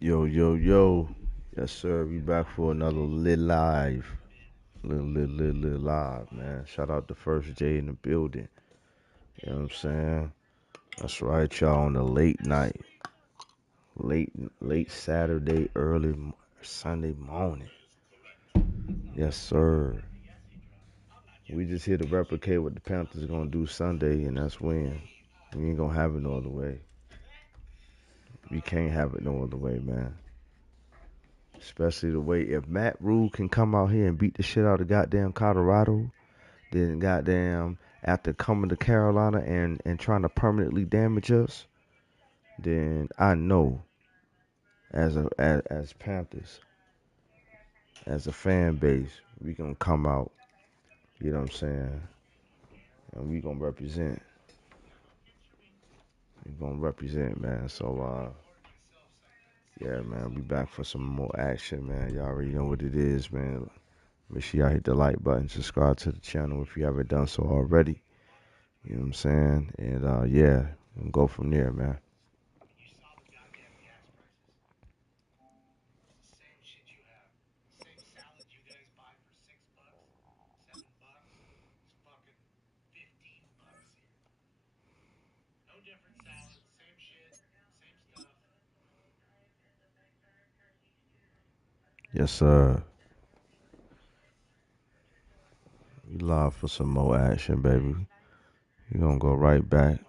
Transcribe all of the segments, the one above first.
Yo, yo, yo. Yes, sir. We back for another lit live. Lit live, man. Shout out to First J in the building. You know what I'm saying? That's right, y'all. On the late night. Late, late Saturday, early Sunday morning. Yes, sir. We just here to replicate what the Panthers gonna do Sunday, and that's win. We ain't gonna have it no other way. We can't have it no other way, man. Especially the way if Matt Rule can come out here and beat the shit out of goddamn Colorado, then goddamn after coming to Carolina and trying to permanently damage us, then I know as Panthers, as a fan base, we gonna come out, you know what I'm saying, and we gonna represent. We gonna represent, man. So yeah, man, we back for some more action, man. Y'all already know what it is, man. Make sure y'all hit the like button, subscribe to the channel if you haven't done so already. You know what I'm saying? And yeah, we'll go from there, man. Yes, sir. We live for some more action, baby. We gonna go right back.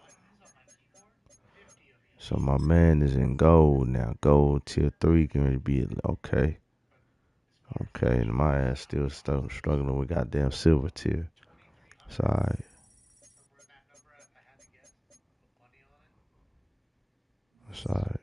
So my man is in gold now. Gold tier 3 gonna be okay. Okay, and my ass still struggling with goddamn silver tier. It's alright. It's alright.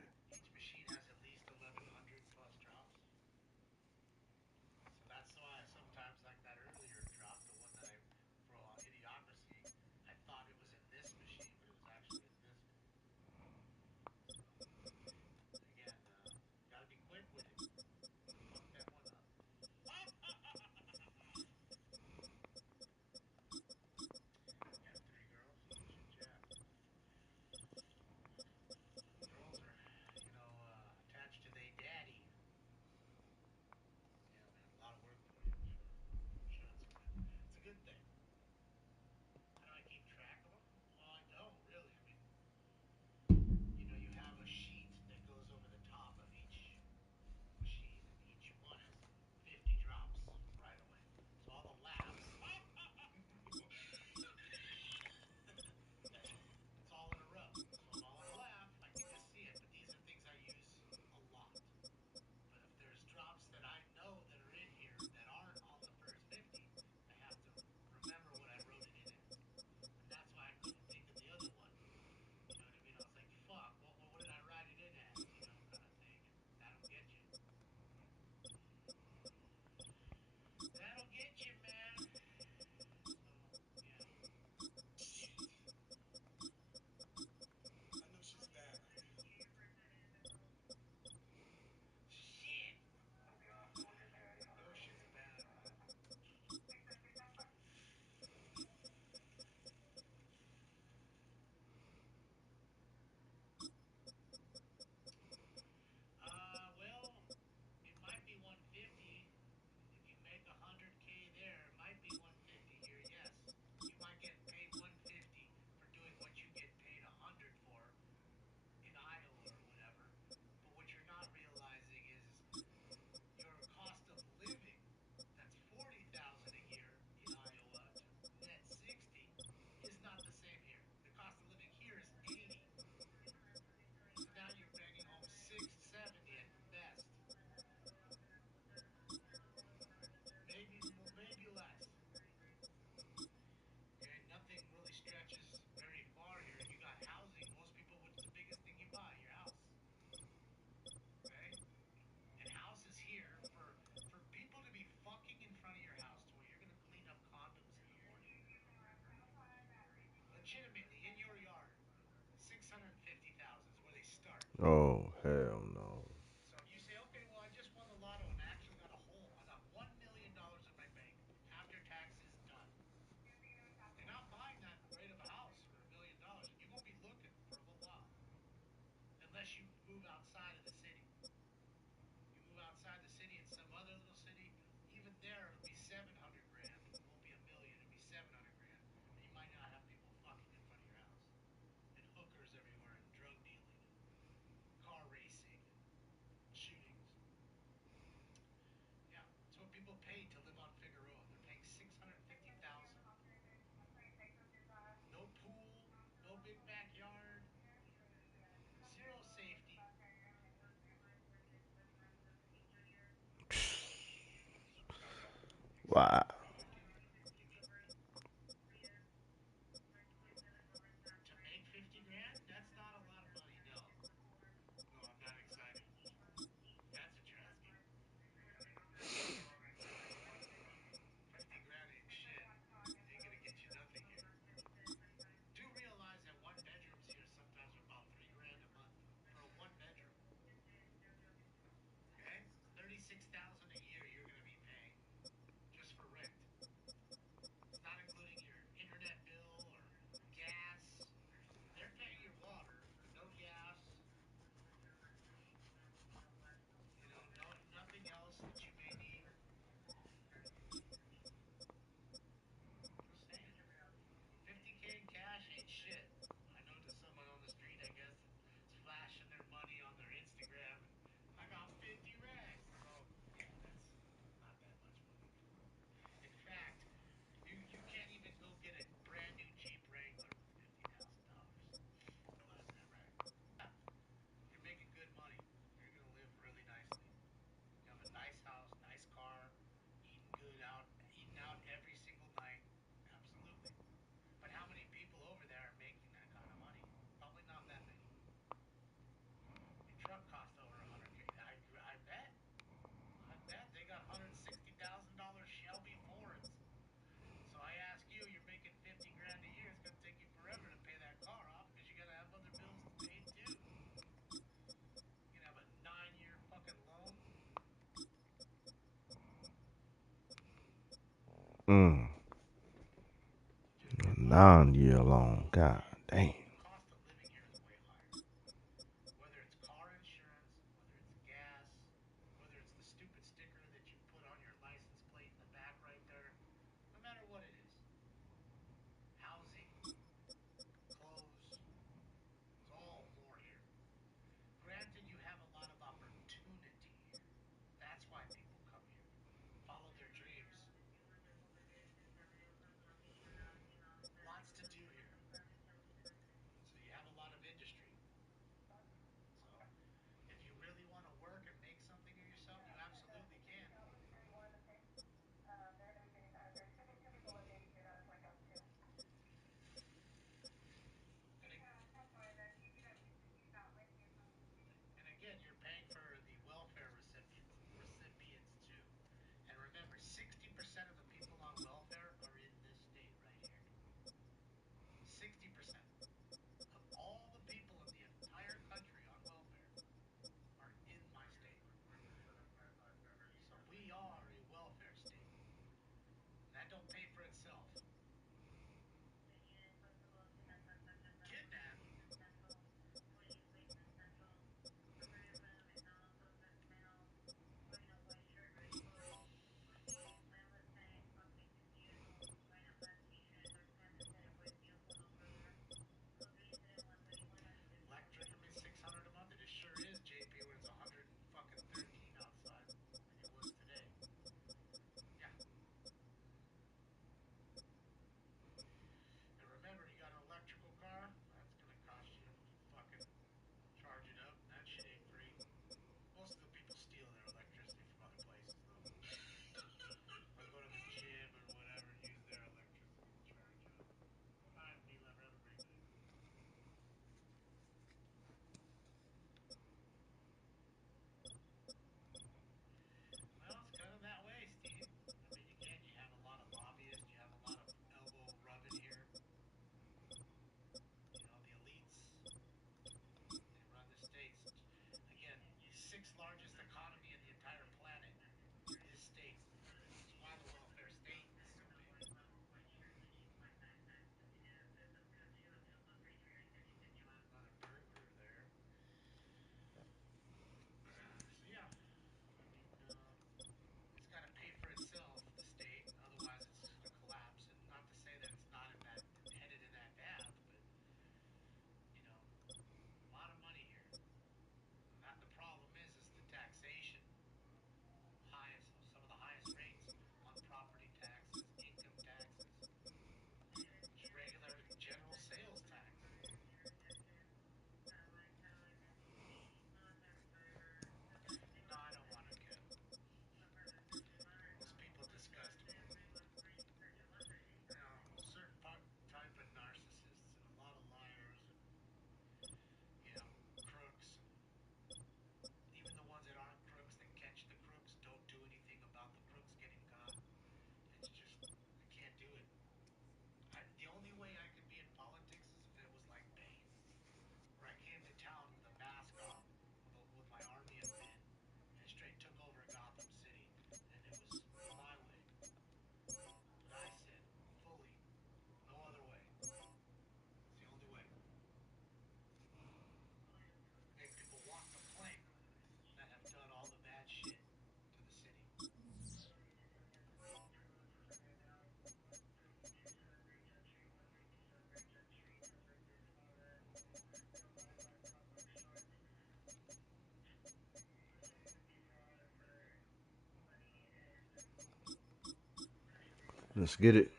Oh, hell no. Wow. Mm. 9 year long. God damn. Let's get it.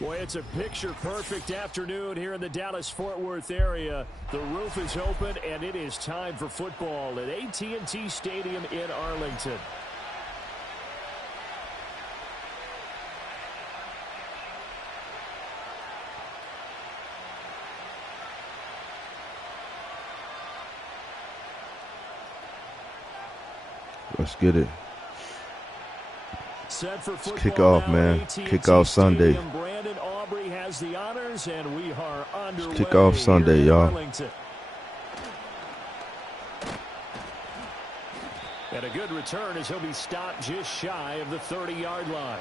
Boy, it's a picture-perfect afternoon here in the Dallas-Fort Worth area. The roof is open, and it is time for football at AT&T Stadium in Arlington. Let's get it. Set for football. Kick off, man. Kick off Sunday. Brandon Aubrey has the honors, and we are underway. Kick off Sunday, y'all. And a good return as he'll be stopped just shy of the 30-yard line.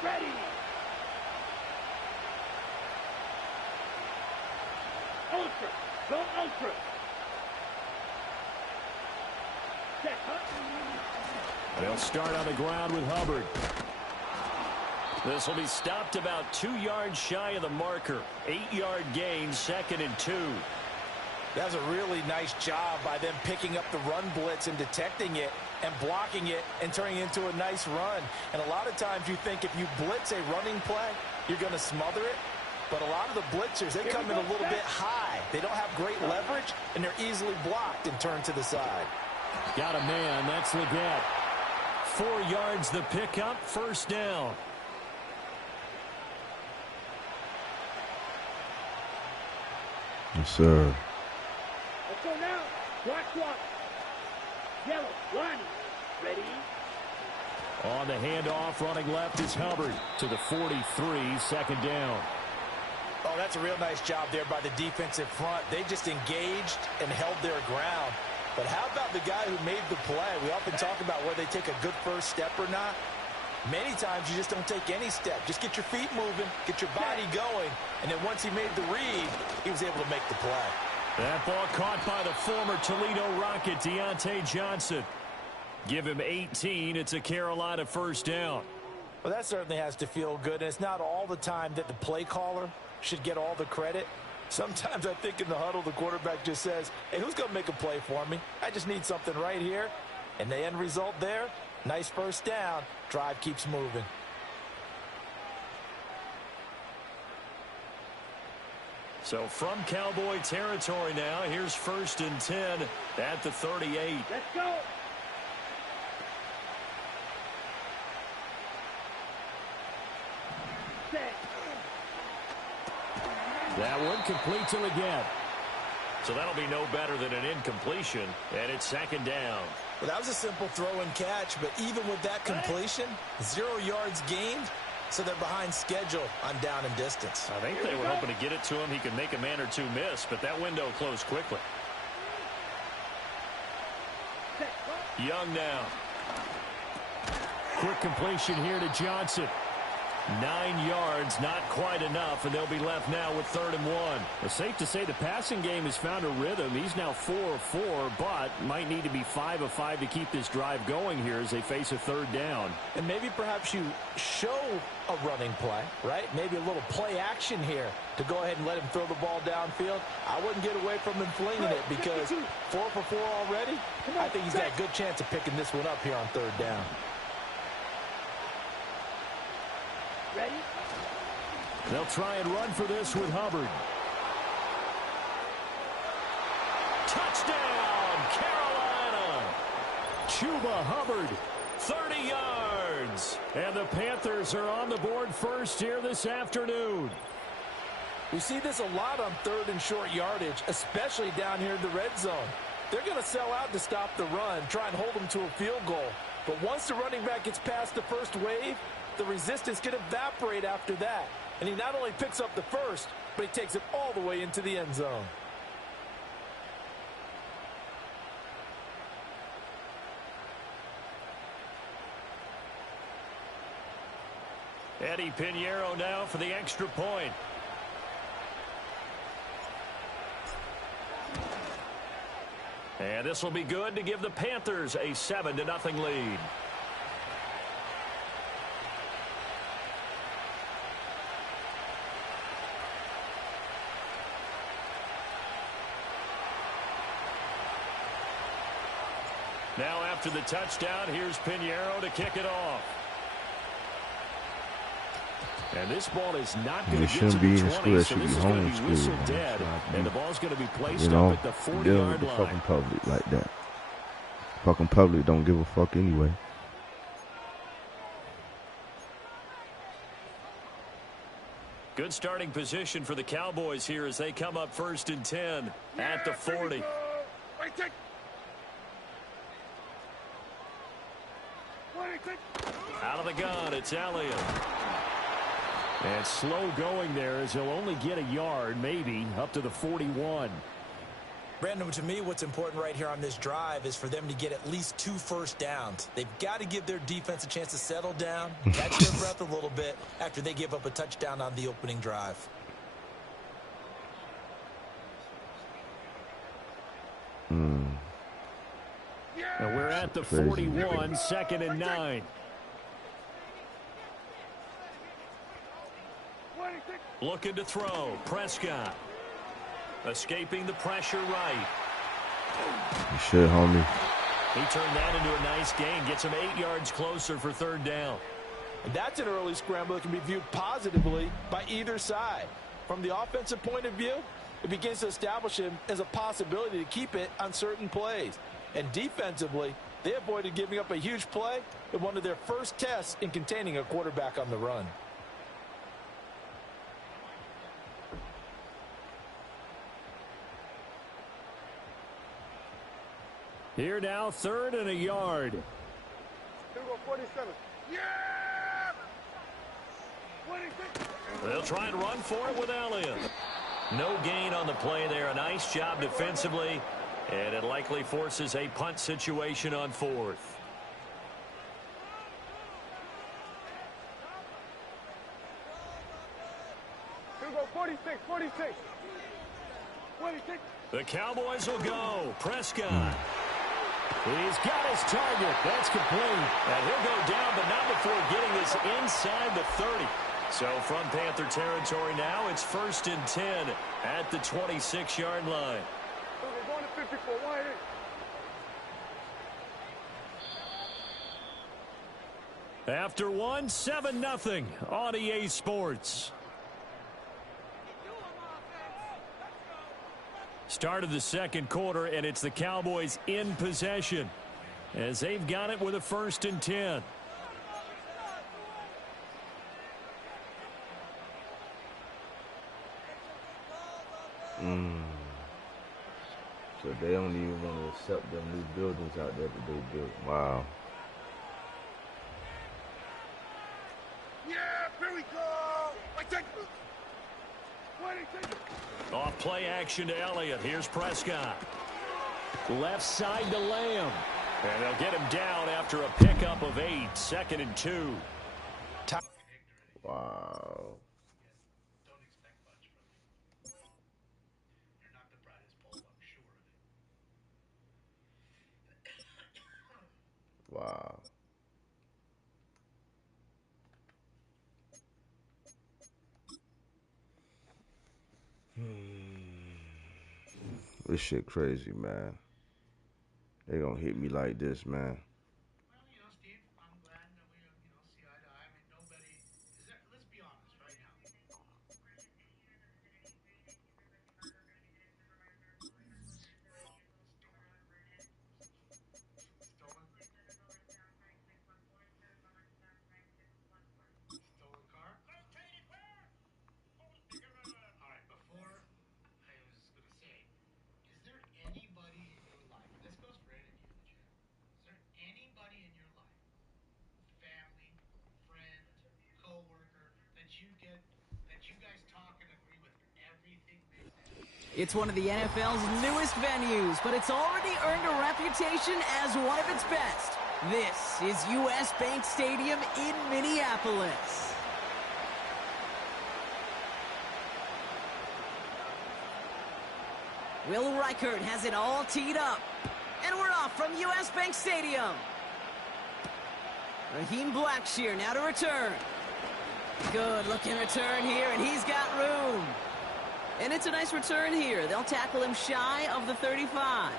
Ready. Ultra. Go ultra. They'll start on the ground with Hubbard. This will be stopped about 2 yards shy of the marker. 8-yard gain, 2nd and 2. That's a really nice job by them picking up the run blitz and detecting it and blocking it and turning it into a nice run. And a lot of times you think if you blitz a running play, you're going to smother it. But a lot of the blitzers, they come in a little bit high. They don't have great leverage, and they're easily blocked and turned to the side. Got a man. That's Leggett. 4 yards the pickup. 1st down. Yes, sir. Let's go now. Block. Yellow. Line. Ready. On the handoff, running left is Hubbard to the 43, 2nd down. Oh, that's a real nice job there by the defensive front. They just engaged and held their ground. But how about the guy who made the play? We often talk about whether they take a good first step or not. Many times you just don't take any step. Just get your feet moving, get your body going, and then once he made the read, he was able to make the play. That ball caught by the former Toledo Rocket, Deontay Johnson. Give him 18. It's a Carolina 1st down. Well, that certainly has to feel good, and it's not all the time that the play caller should get all the credit. Sometimes I think in the huddle, the quarterback just says, hey, who's going to make a play for me? I just need something right here. And the end result there, nice 1st down. Drive keeps moving. So from Cowboy territory now, here's 1st and 10 at the 38. Let's go. Set. That one complete to Leggett. So that'll be no better than an incompletion, and it's 2nd down. Well, that was a simple throw and catch, but even with that completion, 0 yards gained, so they're behind schedule on down and distance. I think they were hoping to get it to him. He could make a man or two miss, but that window closed quickly. Young now. Quick completion here to Johnson. 9 yards, not quite enough, and they'll be left now with 3rd and 1. It's safe to say the passing game has found a rhythm. He's now 4 of 4, but might need to be 5 of 5 to keep this drive going here as they face a 3rd down. And maybe perhaps you show a running play, right? Maybe a little play action here to go ahead and let him throw the ball downfield. I wouldn't get away from him flinging it because 4 for 4 already. I think he's got a good chance of picking this one up here on 3rd down. Ready? They'll try and run for this with Hubbard. Touchdown, Carolina! Chuba Hubbard, 30 yards. And the Panthers are on the board first here this afternoon. We see this a lot on 3rd and short yardage, especially down here in the red zone. They're going to sell out to stop the run, try and hold them to a field goal. But once the running back gets past the first wave, the resistance can evaporate after that. And he not only picks up the first, but he takes it all the way into the end zone. Eddie Pinheiro now for the extra point. And this will be good to give the Panthers a 7-0 lead. Now after the touchdown, here's Pinheiro to kick it off. And this ball is not going to get to the 20, so this is going to be whistled dead. And the ball's going to be placed up at the 40-yard line. Fucking public like that. Fucking public don't give a fuck anyway. Good starting position for the Cowboys here as they come up 1st and 10 at the 40. Out of the gun, it's Elliott. And slow going there as he'll only get a yard, maybe, up to the 41. Brandon, to me, what's important right here on this drive is for them to get at least 2 first downs. They've got to give their defense a chance to settle down, catch their breath a little bit after they give up a touchdown on the opening drive. And we're at the 41, 2nd and 9. Looking to throw. Prescott. Escaping the pressure right. You should, homie. He turned that into a nice gain. Gets him 8 yards closer for 3rd down. And that's an early scramble that can be viewed positively by either side. From the offensive point of view, it begins to establish him as a possibility to keep it on certain plays. And defensively, they avoided giving up a huge play in one of their first tests in containing a quarterback on the run. Here now, 3rd and a yard. 47. Yeah! 26. They'll try and run for it with Elliott. No gain on the play there. A nice job defensively. And it likely forces a punt situation on 4th. Here we go, 46, 46. 26. The Cowboys will go. Prescott. He's got his target. That's complete. And he'll go down, but not before getting this inside the 30. So from Panther territory now, it's 1st and 10 at the 26-yard line. We're going to 54. Why After 1, 7-0 on EA Sports. Start of the 2nd quarter, and it's the Cowboys in possession as they've got it with a 1st and 10. So they don't even want to accept them new buildings out there that they built. Wow. Yeah, here we go. Off play action to Elliott. Here's Prescott. Left side to Lamb. And they'll get him down after a pickup of 8. 2nd and 2. Wow. Don't expect much from him. You're not the brightest bulb, I'm sure of it. Wow. This shit crazy, man. They gonna hit me like this, man. Well, Steve, I'm glad that we, see eye to eye. I mean, nobody is there, let's be honest right now. Stolen car? All right, before I was going to say, is there anybody in your life, this goes for any of you in the gym, is there anybody in your life, family, friend, co-worker, that you guys talk and agree with everything they say? It's one of the NFL's newest venues, but it's already earned a reputation as one of its best. This is U.S. Bank Stadium in Minneapolis. Will Reichert has it all teed up. And we're off from US Bank Stadium. Raheem Blackshear now to return. Good looking return here, and he's got room. And it's a nice return here. They'll tackle him shy of the 35.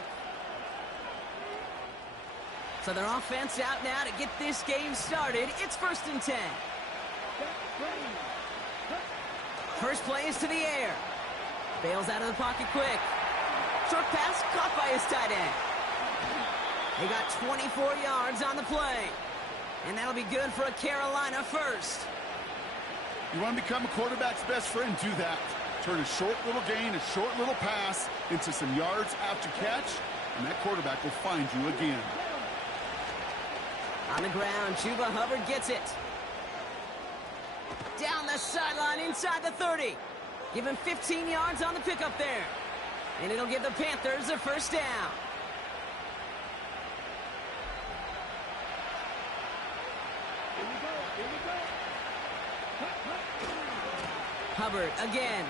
So their offense out now to get this game started. It's 1st and 10. First play is to the air. Bails out of the pocket quick. Short pass caught by his tight end. They got 24 yards on the play. And that'll be good for a Carolina first. You want to become a quarterback's best friend, do that. Turn a short little gain, a short little pass into some yards after catch, and that quarterback will find you again. On the ground, Chuba Hubbard gets it. Down the sideline inside the 30. Give him 15 yards on the pickup there. And it'll give the Panthers a first down. Hubbard again.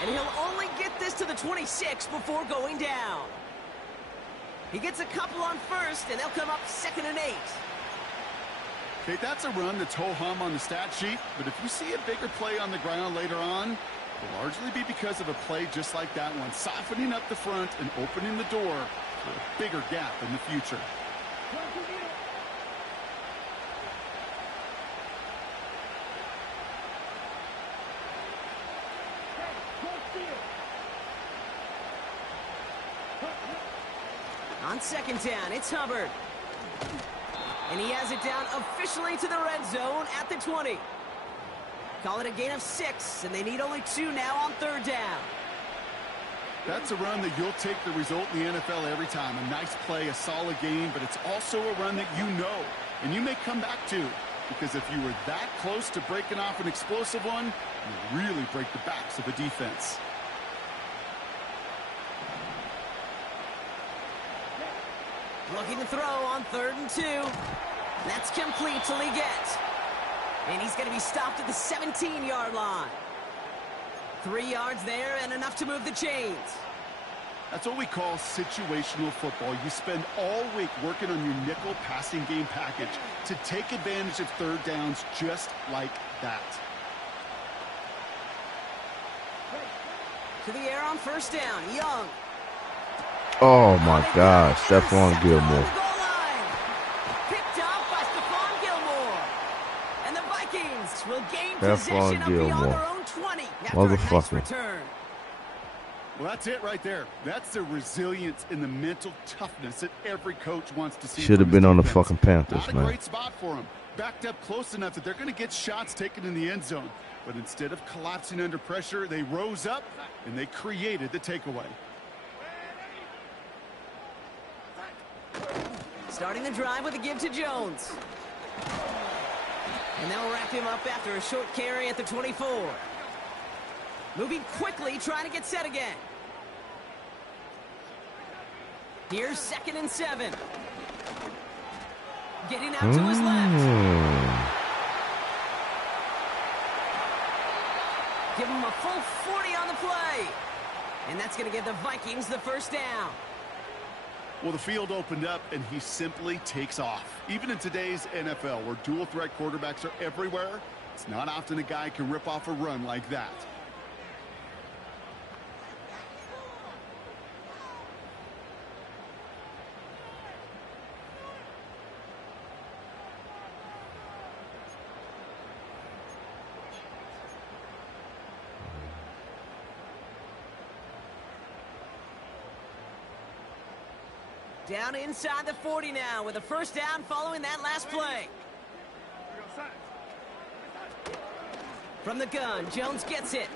And he'll only get this to the 26 before going down. He gets a couple on first, and they'll come up 2nd and 8. Okay, that's a run that's ho-hum on the stat sheet, but if you see a bigger play on the ground later on, it'll largely be because of a play just like that one, softening up the front and opening the door for a bigger gap in the future. On 2nd down, it's Hubbard. And he has it down officially to the red zone at the 20. Call it a gain of 6, and they need only 2 now on 3rd down. That's a run that you'll take the result in the NFL every time. A nice play, a solid game, but it's also a run that you know, and you may come back to, because if you were that close to breaking off an explosive one, you really break the backs of a defense. Looking to throw on 3rd and 2. That's complete till he gets. And he's going to be stopped at the 17-yard line. 3 yards there and enough to move the chains. That's what we call situational football. You spend all week working on your nickel passing game package to take advantage of 3rd downs just like that. To the air on 1st down, Young. Oh my gosh, Stephon Gilmore. Picked up by Stephon Gilmore. And the Vikings will gain Stephon possession of beyond Gilmore. their own 20 after a nice Motherfucker. return. Well, that's it right there. That's the resilience and the mental toughness that every coach wants to see. Should have from his been on the defense. fucking Panthers, Not a man. great spot for him. Backed up close enough that they're going to get shots taken in the end zone. But instead of collapsing under pressure, they rose up and they created the takeaway. Starting the drive with a give to Jones. And they'll wrap him up after a short carry at the 24. Moving quickly, trying to get set again. Here's 2nd and 7. Getting out to his left. Give him a full 40 on the play. And that's going to give the Vikings the first down. Well, the field opened up, and he simply takes off. Even in today's NFL, where dual-threat quarterbacks are everywhere, it's not often a guy can rip off a run like that. Down inside the 40 now with a first down following that last play. From the gun, Jones gets it.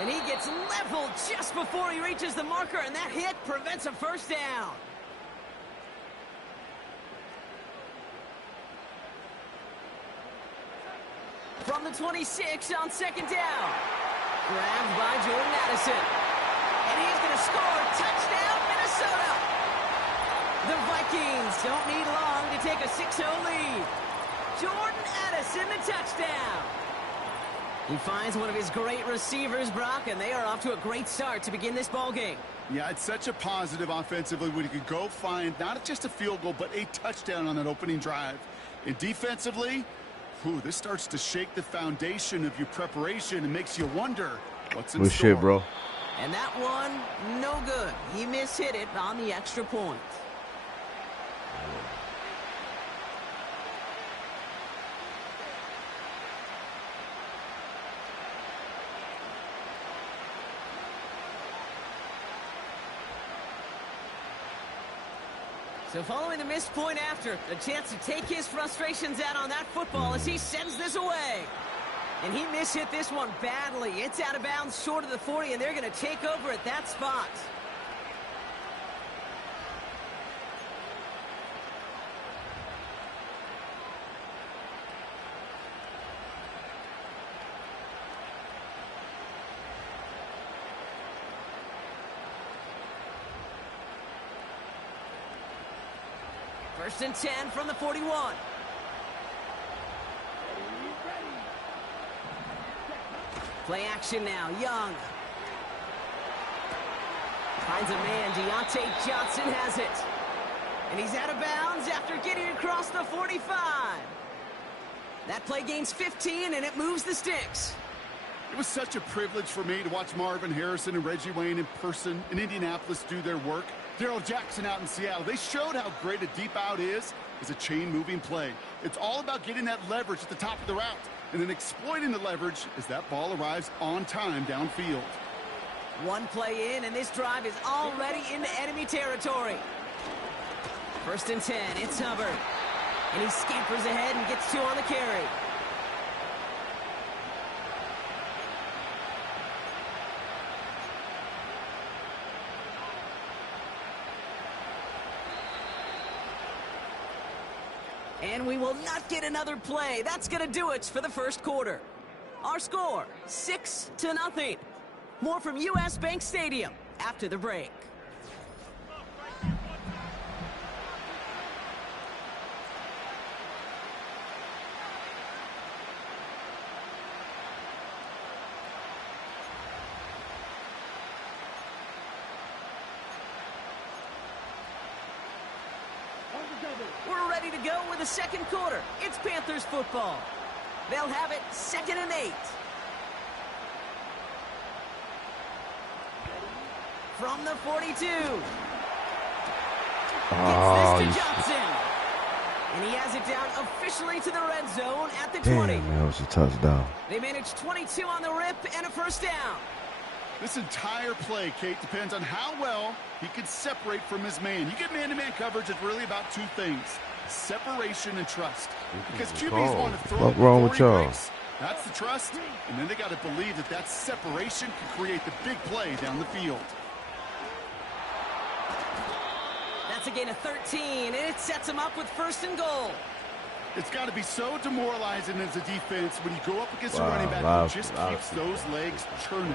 And he gets leveled just before he reaches the marker, and that hit prevents a first down. From the 26 on 2nd down. Grabbed by Jordan Addison. And he's going to score. Touchdown, Minnesota. The Vikings don't need long to take a 6-0 lead. Jordan Addison, the touchdown. He finds one of his great receivers, Brock, and they are off to a great start to begin this ball game. Yeah, it's such a positive offensively when you could go find not just a field goal, but a touchdown on that opening drive. And defensively, this starts to shake the foundation of your preparation and makes you wonder what's in store. Shit, bro. And that one, no good. He mishit it on the extra point. So following the missed point after, a chance to take his frustrations out on that football as he sends this away. And he mishit this one badly. It's out of bounds short of the 40, and they're going to take over at that spot. First and 10 from the 41. Play action now. Young. Finds a man. Deontay Johnson has it. And he's out of bounds after getting across the 45. That play gains 15, and it moves the sticks. It was such a privilege for me to watch Marvin Harrison and Reggie Wayne in person in Indianapolis do their work. Darrell Jackson out in Seattle. They showed how great a deep out is as a chain-moving play. It's all about getting that leverage at the top of the route and then exploiting the leverage as that ball arrives on time downfield. One play in, and this drive is already into enemy territory. First and 10, it's Hubbard. And he scampers ahead and gets 2 on the carry. And we will not get another play. That's going to do it for the first quarter. Our score, 6-0. More from US Bank Stadium after the break. We're ready to go with the second quarter. It's Panthers football. They'll have it 2nd and 8. From the 42. Gets this to Johnson. And he has it down officially to the red zone at the 20. Damn, that was a touchdown. They managed 22 on the rip and a first down. This entire play, Kate, depends on how well he can separate from his man. You get man-to-man coverage, it's really about 2 things: separation and trust. Because QBs want to throw what's wrong with y'all? That's the trust, and then they got to believe that that separation can create the big play down the field. That's a gain of 13, and it sets him up with 1st and goal. It's got to be so demoralizing as a defense when you go up against a running back who just keeps those legs churning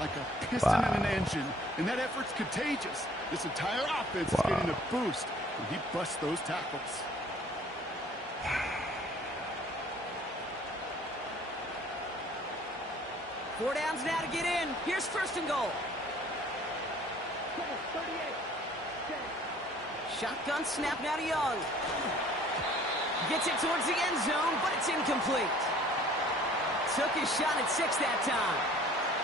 like a piston in an engine. And that effort's contagious. This entire offense is getting a boost when he busts those tackles. Four downs now to get in. Here's 1st and goal. Shotgun snap now to Young. Gets it towards the end zone, but it's incomplete. Took his shot at 6 that time.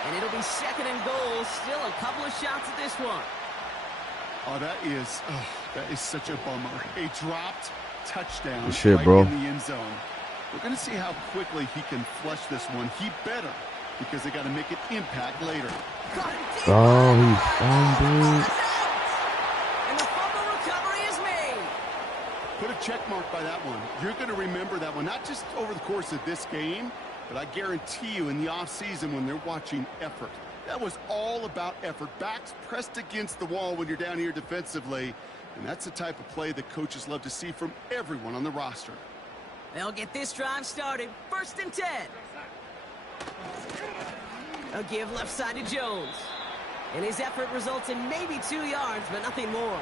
And it'll be 2nd and goal. Still a couple of shots at this one. Oh, that is such a bummer. A dropped touchdown right bro. In the end zone. We're going to see how quickly he can flush this one. He better, because they got to make an impact later. Oh, he fumbled. And the fumble recovery is made. Put a check mark by that one. You're going to remember that one, not just over the course of this game, but I guarantee you in the offseason when they're watching effort. That was all about effort. Backs pressed against the wall when you're down here defensively. And that's the type of play that coaches love to see from everyone on the roster. They'll get this drive started. 1st and 10. A give left side to Jones. And his effort results in maybe 2 yards, but nothing more.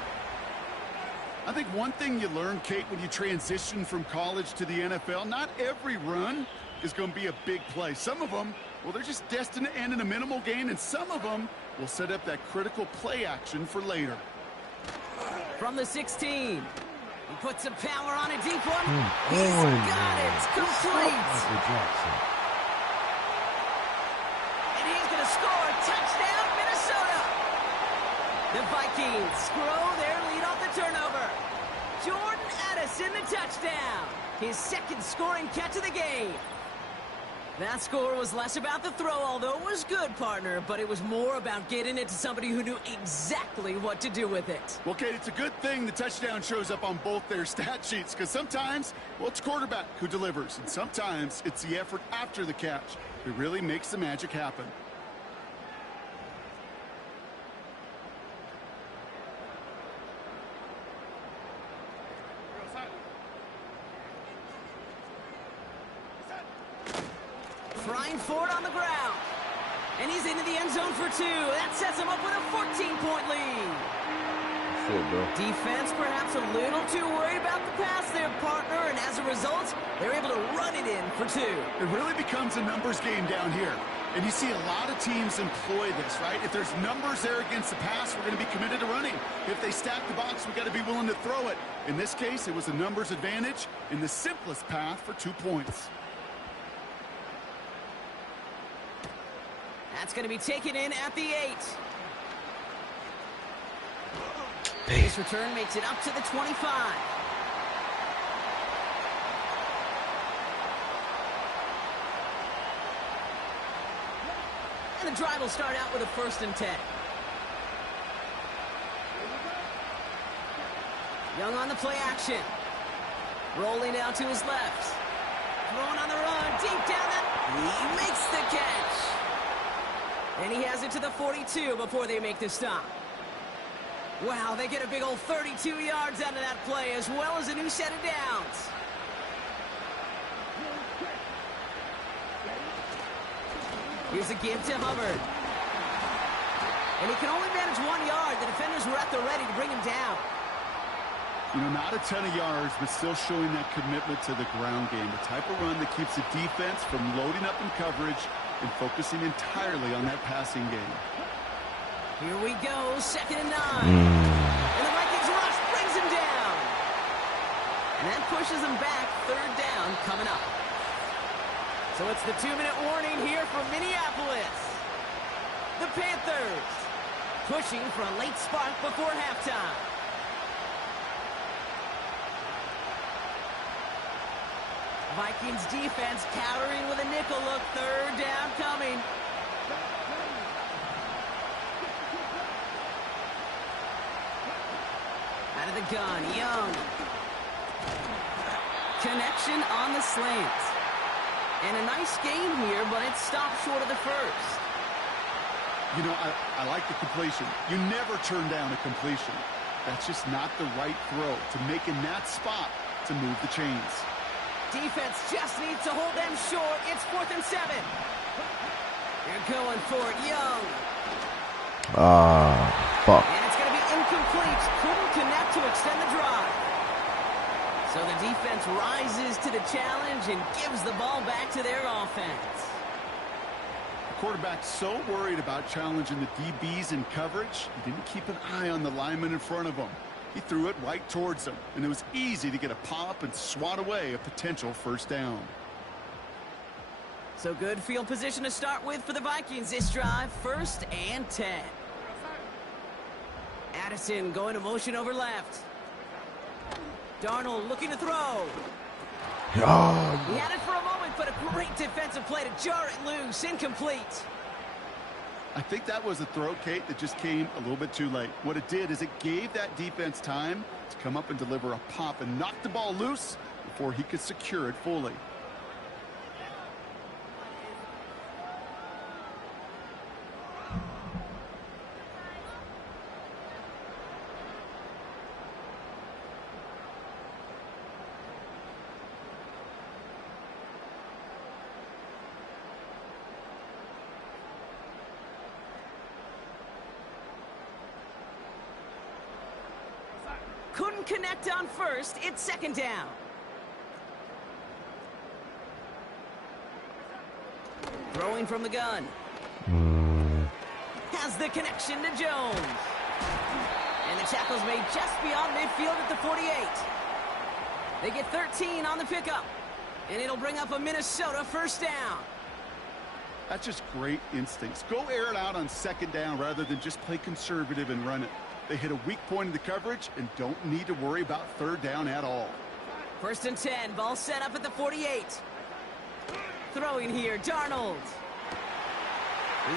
I think one thing you learn, Kate, when you transition from college to the NFL, not every run is going to be a big play. Some of them, well, they're just destined to end in a minimal gain, and some of them will set up that critical play action for later. From the 16. He puts some power on a deep one. He's got it. It's complete. And he's going to score. Touchdown, Minnesota. The Vikings grow their lead off the turnover. Jordan Addison, the touchdown. His second scoring catch of the game. That score was less about the throw, although it was good, partner, but it was more about getting it to somebody who knew exactly what to do with it. Well, Kate, it's a good thing the touchdown shows up on both their stat sheets, because sometimes, well, it's quarterback who delivers, and sometimes it's the effort after the catch that really makes the magic happen. Frying forward on the ground. And he's into the end zone for 2. That sets him up with a 14-point lead. Shit, bro. Defense perhaps a little too worried about the pass there, partner, and as a result, they're able to run it in for 2. It really becomes a numbers game down here. And you see a lot of teams employ this, right? If there's numbers there against the pass, we're going to be committed to running. If they stack the box, we've got to be willing to throw it. In this case, it was a numbers advantage in the simplest path for 2 points. That's going to be taken in at the 8. This return makes it up to the 25. And the drive will start out with a 1st and 10. Young on the play action. Rolling out to his left. Throwing on the run. Deep down that. He makes the catch. And he has it to the 42 before they make the stop. Wow, they get a big old 32 yards out of that play, as well as a new set of downs. Here's a give to Hubbard. And he can only manage 1 yard. The defenders were at the ready to bring him down. You know, not a ton of yards, but still showing that commitment to the ground game. The type of run that keeps the defense from loading up in coverage and focusing entirely on that passing game. Here we go, 2nd and 9. And the Vikings rush brings him down. And that pushes him back, 3rd down coming up. So it's the 2-minute warning here for Minneapolis. The Panthers pushing for a late spark before halftime. Vikings defense countering with a nickel look. 3rd down coming. Out of the gun, Young. Connection on the slant. And a nice gain here, but it stopped short of the 1st. You know, I like the completion. You never turn down a completion. That's just not the right throw to make in that spot to move the chains. Defense just needs to hold them short. It's 4th and 7. They're going for it, Young. Fuck. And it's going to be incomplete. Couldn't connect to extend the drive. So the defense rises to the challenge and gives the ball back to their offense. The quarterback's so worried about challenging the DBs in coverage, he didn't keep an eye on the lineman in front of him. He threw it right towards him, and it was easy to get a pop and swat away a potential 1st down. So good field position to start with for the Vikings this drive. 1st and 10. Addison going to motion over left. Darnold looking to throw. He had it for a moment, but a great defensive play to jar it loose. Incomplete. I think that was a throw, Kate, that just came a little bit too late. What it did is it gave that defense time to come up and deliver a pop and knock the ball loose before he could secure it fully. Couldn't connect on 1st. It's 2nd down. Throwing from the gun. Has the connection to Jones. And the tackle's made just beyond midfield at the 48. They get 13 on the pickup. And it'll bring up a Minnesota first down. That's just great instincts. Go air it out on second down rather than just play conservative and run it. They hit a weak point in the coverage and don't need to worry about third down at all. First and 10, ball set up at the 48. Throwing here, Darnold.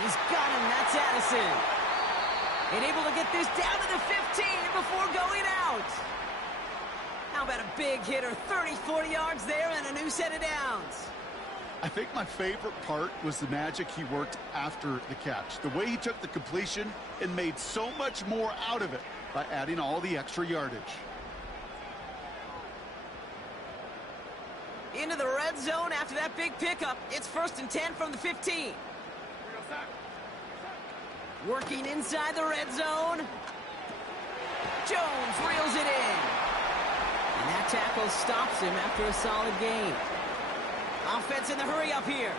He's got him, that's Addison. And able to get this down to the 15 before going out. How about a big hitter, 30, 40 yards there and a new set of downs. I think my favorite part was the magic he worked after the catch. The way he took the completion and made so much more out of it by adding all the extra yardage. Into the red zone after that big pickup. It's first and 10 from the 15. Working inside the red zone. Jones reels it in. And that tackle stops him after a solid gain. Offense in the hurry up here.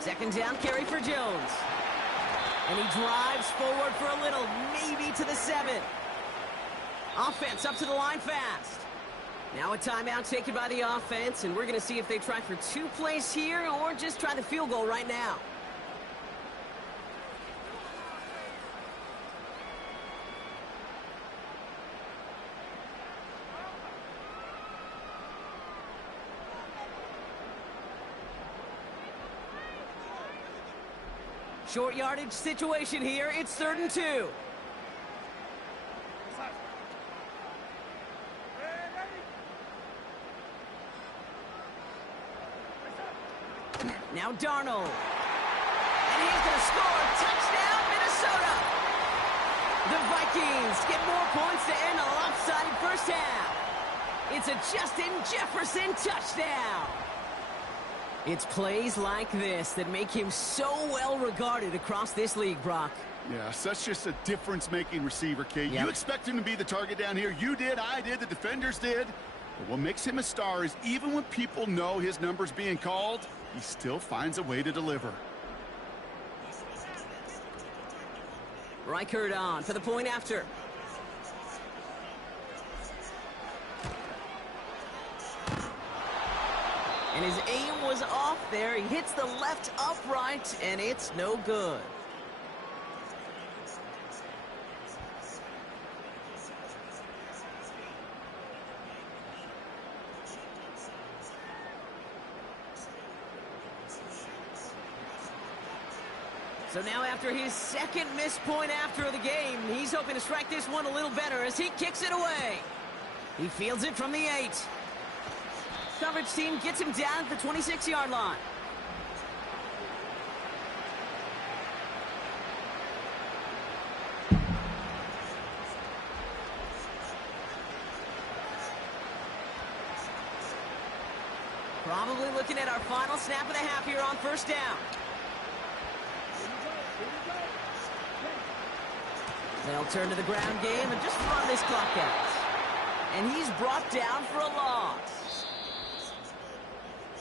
Second down carry for Jones. And he drives forward for a little, maybe to the 7. Offense up to the line fast. Now a timeout taken by the offense, and we're going to see if they try for 2 plays here or just try the field goal right now. Short yardage situation here. It's 3rd and 2. Now Darnold. And he's going to score. Touchdown, Minnesota. The Vikings get more points to end a lopsided first half. It's a Justin Jefferson touchdown. It's plays like this that make him so well regarded across this league, Brock. Yeah, such just a difference-making receiver, Kate. Yep. You expect him to be the target down here. You did, I did, the defenders did. But what makes him a star is even when people know his number's being called, he still finds a way to deliver. Reichert on for the point after. And his aim was off there. He hits the left upright, and it's no good. So now after his second missed point after the game, he's hoping to strike this one a little better as he kicks it away. He fields it from the 8. Coverage team gets him down at the 26-yard line. Probably looking at our final snap of the half here on first down. They'll turn to the ground game and just run this clock out. And he's brought down for a loss.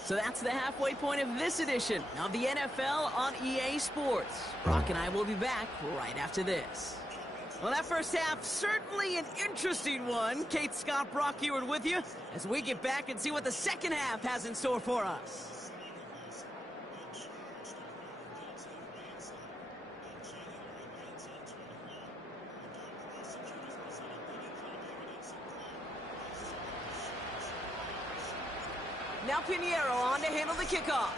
So that's the halfway point of this edition of the NFL on EA Sports. Brock and I will be back right after this. Well, that first half, certainly an interesting one. Kate, Scott, Brock Eward with you as we get back and see what the second half has in store for us. Now Pinheiro on to handle the kickoff.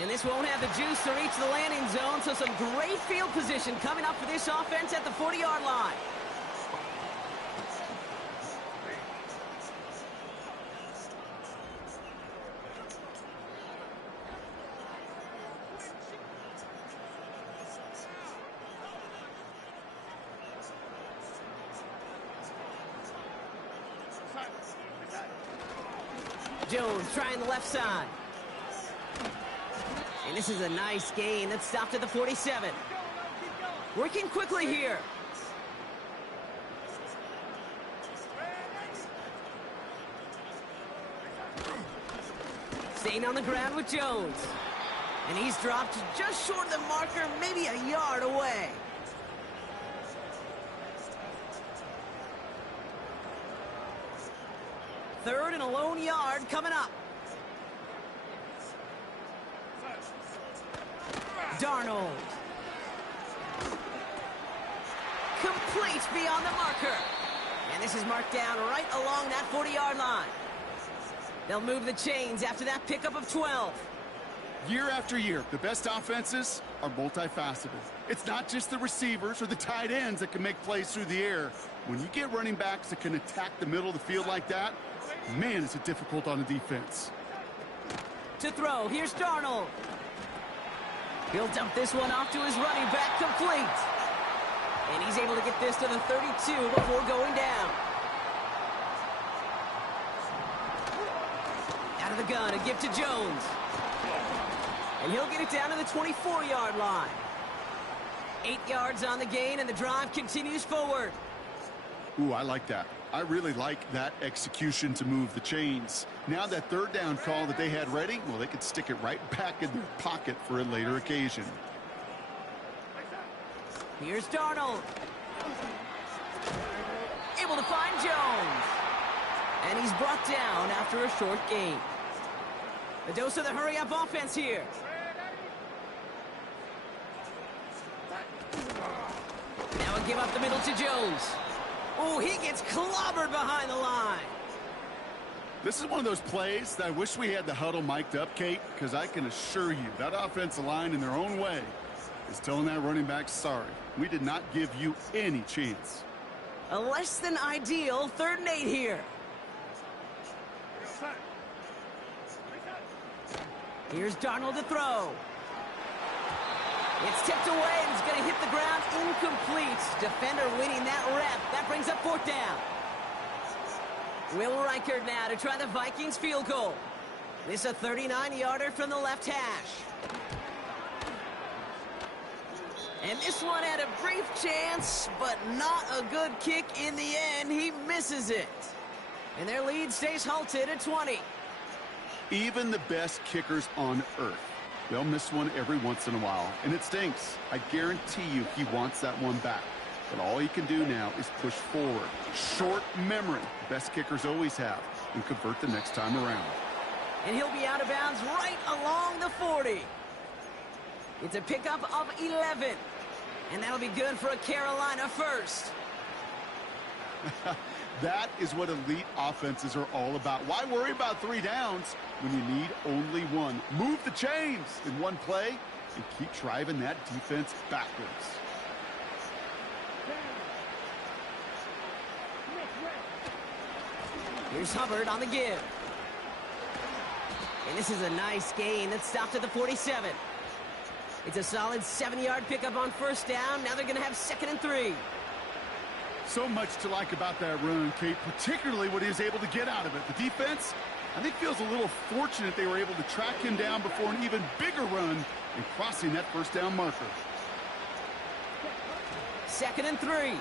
And this won't have the juice to reach the landing zone, so some great field position coming up for this offense at the 40-yard line. Jones trying the left side. And this is a nice gain that stopped at the 47. Working quickly here. Staying on the ground with Jones. And he's dropped just short of the marker, maybe a yard away. Third and a lone yard coming up. Darnold. Complete beyond the marker. And this is marked down right along that 40-yard line. They'll move the chains after that pickup of 12. Year after year, the best offenses are multifaceted. It's not just the receivers or the tight ends that can make plays through the air. When you get running backs that can attack the middle of the field like that, man, is it difficult on the defense. To throw, here's Darnold. He'll dump this one off to his running back, complete. And he's able to get this to the 32 before going down. Out of the gun, a give to Jones. And he'll get it down to the 24-yard line. 8 yards on the gain, and the drive continues forward. Ooh, I like that. I really like that execution to move the chains. Now that third down call that they had ready, well, they could stick it right back in their pocket for a later occasion. Here's Darnold. Able to find Jones. And he's brought down after a short gain. A dose of the hurry-up offense here. Now a give up the middle to Jones. Oh, he gets clobbered behind the line. This is one of those plays that I wish we had the huddle mic'd up, Kate, because I can assure you that offensive line in their own way is telling that running back, sorry, we did not give you any chance. A less than ideal 3rd and 8 here. Here's Darnold to throw. It's tipped away, and it's going to hit the ground incomplete. Defender winning that rep. That brings up 4th down. Will Reichert now to try the Vikings field goal. This a 39-yarder from the left hash. And this one had a brief chance, but not a good kick in the end. He misses it. And their lead stays halted at 20. Even the best kickers on earth, they'll miss one every once in a while, and it stinks. I guarantee you he wants that one back. But all he can do now is push forward. Short memory, best kickers always have, and convert the next time around. And he'll be out of bounds right along the 40. It's a pickup of 11. And that'll be good for a Carolina first. That is what elite offenses are all about. Why worry about 3 downs when you need only 1? Move the chains in one play and keep driving that defense backwards. Here's Hubbard on the give. And this is a nice gain that stopped at the 47. It's a solid 7-yard pickup on 1st down. Now they're going to have 2nd and 3. So much to like about that run, Kate, particularly what he was able to get out of it. The defense, I think, feels a little fortunate they were able to track him down before an even bigger run and crossing that 1st down marker. 2nd and 3.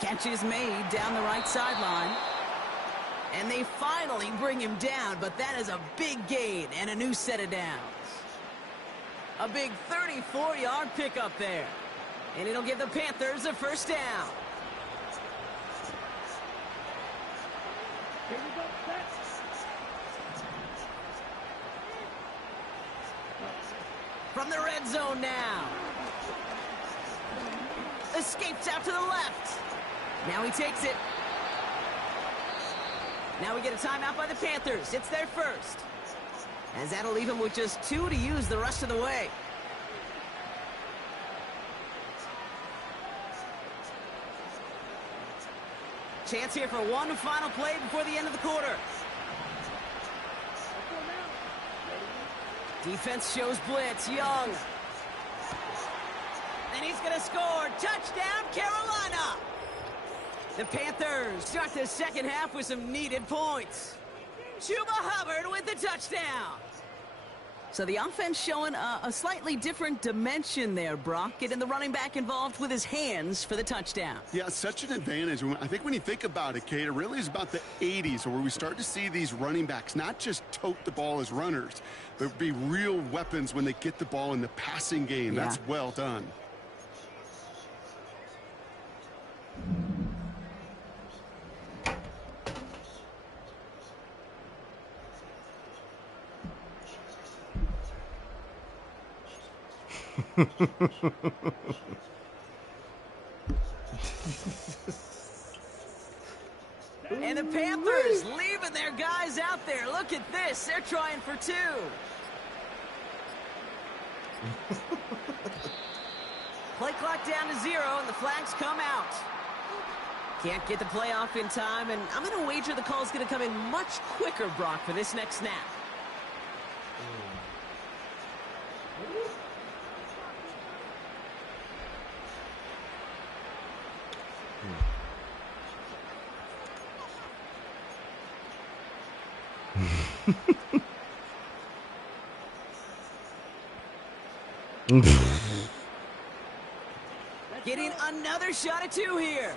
Catch is made down the right sideline. And they finally bring him down, but that is a big gain and a new set of downs. A big 34-yard pickup there. And it'll give the Panthers a 1st down. From the red zone now. Escapes out to the left. Now he takes it. Now we get a timeout by the Panthers. It's their first. As that'll leave him with just 2 to use the rest of the way. Chance here for one final play before the end of the quarter. Defense shows blitz. Young. And he's going to score. Touchdown, Carolina! The Panthers start the 2nd half with some needed points. Chuba Hubbard with the touchdown. So the offense showing a slightly different dimension there, Brock, getting the running back involved with his hands for the touchdown. Yeah, such an advantage. I think when you think about it, Kate, it really is about the 80s where we start to see these running backs not just tote the ball as runners, but be real weapons when they get the ball in the passing game. Yeah. That's well done. And the Panthers leaving their guys out there. Look at this. They're trying for 2. Play clock down to 0, and the flags come out. Can't get the play off in time, and I'm going to wager the call's going to come in much quicker, Brock, for this next snap. Getting another shot at 2 here.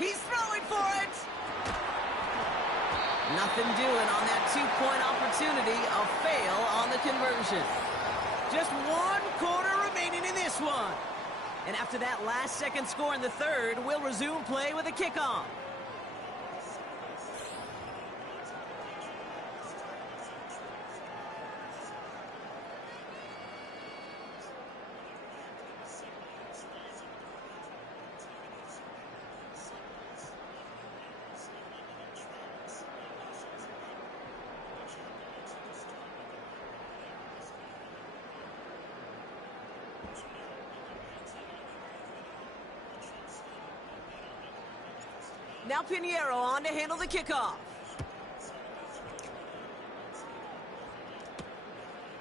He's throwing for it. Nothing doing on that 2-point opportunity. A fail on the conversion. Just 1 quarter remaining in this one. And after that last-second score in the third, we'll resume play with a kickoff. Now Pinheiro on to handle the kickoff.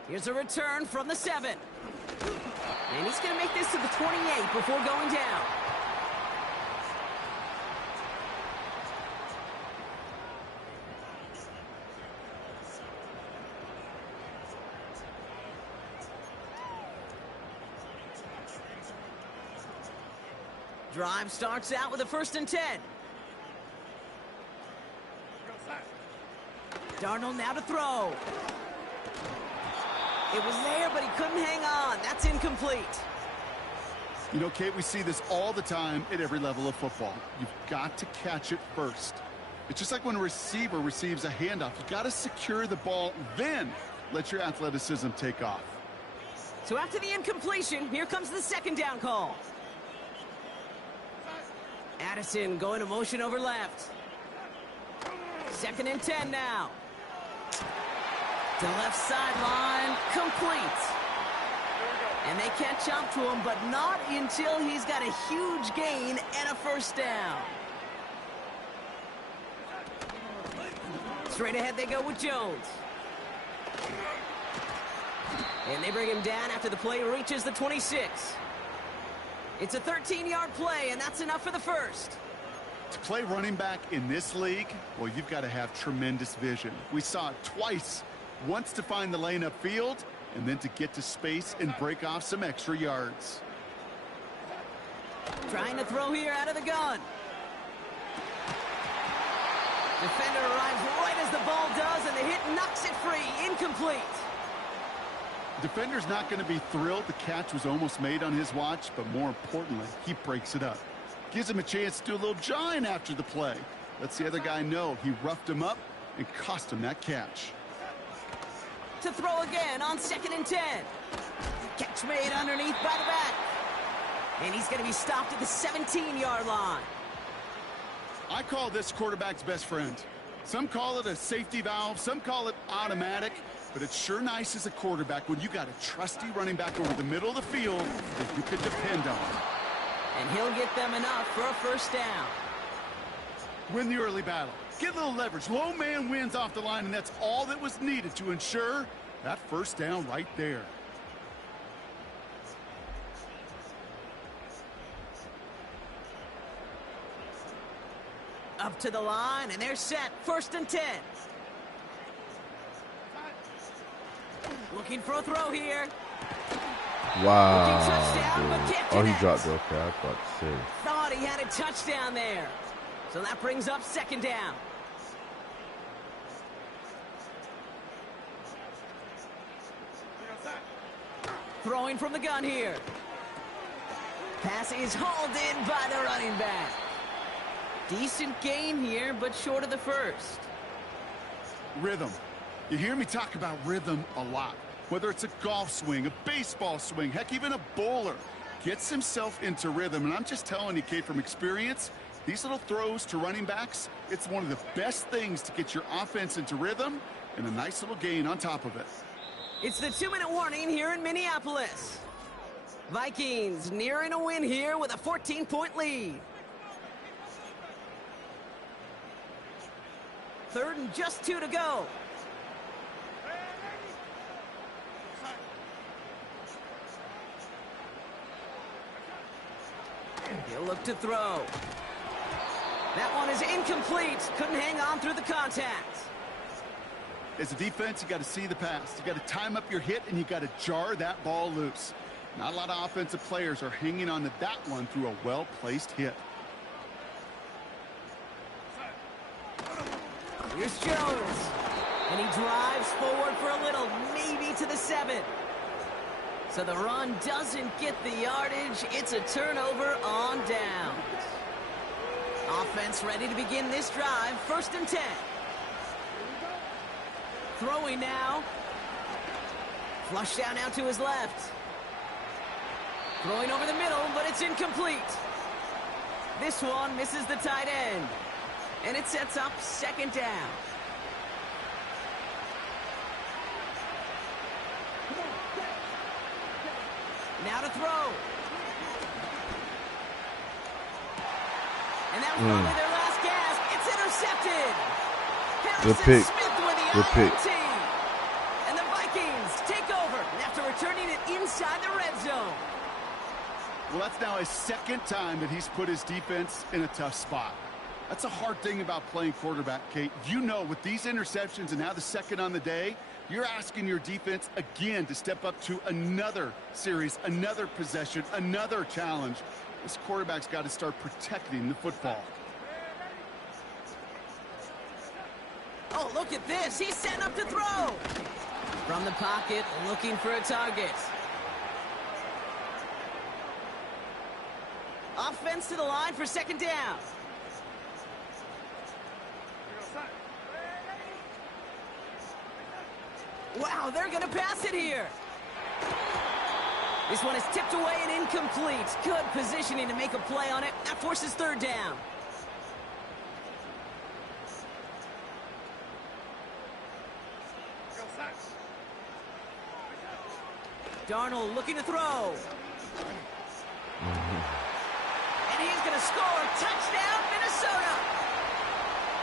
Here's a return from the 7. And he's going to make this to the 28 before going down. Drive starts out with a 1st and 10. Darnold now to throw. It was there, but he couldn't hang on. That's incomplete. You know, Kate, we see this all the time at every level of football. You've got to catch it first. It's just like when a receiver receives a handoff. You've got to secure the ball, then let your athleticism take off. So after the incompletion, here comes the 2nd down call. Addison going to motion over left. 2nd and 10 now. To left sideline, complete. And they catch up to him, but not until he's got a huge gain and a 1st down. Straight ahead they go with Jones. And they bring him down after the play reaches the 26. It's a 13-yard play, and that's enough for the 1st. To play running back in this league, well, you've got to have tremendous vision. We saw it twice. Once to find the lane upfield, and then to get to space and break off some extra yards. Trying to throw here out of the gun. Defender arrives right as the ball does, and the hit knocks it free. Incomplete. Defender's not going to be thrilled the catch was almost made on his watch, but more importantly, he breaks it up. Gives him a chance to do a little jawing after the play. Lets the other guy know he roughed him up and cost him that catch. To throw again on 2nd and 10. Catch made underneath by the back. And he's going to be stopped at the 17-yard line. I call this quarterback's best friend. Some call it a safety valve, some call it automatic, but it's sure nice as a quarterback when you got a trusty running back over the middle of the field that you can depend on. And he'll get them enough for a 1st down. Win the early battle. Get a little leverage. Low man wins off the line, and that's all that was needed to ensure that 1st down right there. Up to the line, and they're set. 1st and 10. Looking for a throw here. Wow. Touchdown, but Dude. can't Oh, he connect. dropped it. Okay, I was about to say. Thought he had a touchdown there. So that brings up 2nd down. Throwing from the gun here. Pass is hauled in by the running back. Decent gain here, but short of the first. Rhythm. You hear me talk about rhythm a lot. Whether it's a golf swing, a baseball swing, heck, even a bowler gets himself into rhythm. And I'm just telling you, Kate, from experience, these little throws to running backs, it's one of the best things to get your offense into rhythm and a nice little gain on top of it. It's the 2-minute warning here in Minneapolis. Vikings nearing a win here with a 14-point lead. 3rd and just 2 to go. He'll look to throw. That one is incomplete. Couldn't hang on through the contact. As a defense, you got to see the pass. You got to time up your hit, and you got to jar that ball loose. Not a lot of offensive players are hanging on to that one through a well-placed hit. Here's Jones. And he drives forward for a little, maybe to the 7. So the run doesn't get the yardage. It's a turnover on downs. Offense ready to begin this drive. 1st and 10. Throwing now. Flush down out to his left. Throwing over the middle, but it's incomplete. This one misses the tight end. And it sets up 2nd down. Now to throw. And that was probably their last gasp. It's intercepted. Good Harrison pick. Smith with the Good pick. INT. And the Vikings take over after returning it inside the red zone. Well, that's now his 2nd time that he's put his defense in a tough spot. That's a hard thing about playing quarterback, Kate. You know, with these interceptions and now the 2nd on the day, you're asking your defense again to step up to another series, another possession, another challenge. This quarterback's got to start protecting the football. Oh, look at this. He's setting up to throw. From the pocket, looking for a target. Offense to the line for 2nd down. Wow, they're going to pass it here. This one is tipped away and incomplete. Good positioning to make a play on it. That forces 3rd down. Darnold looking to throw. And he's going to score. Touchdown, Minnesota.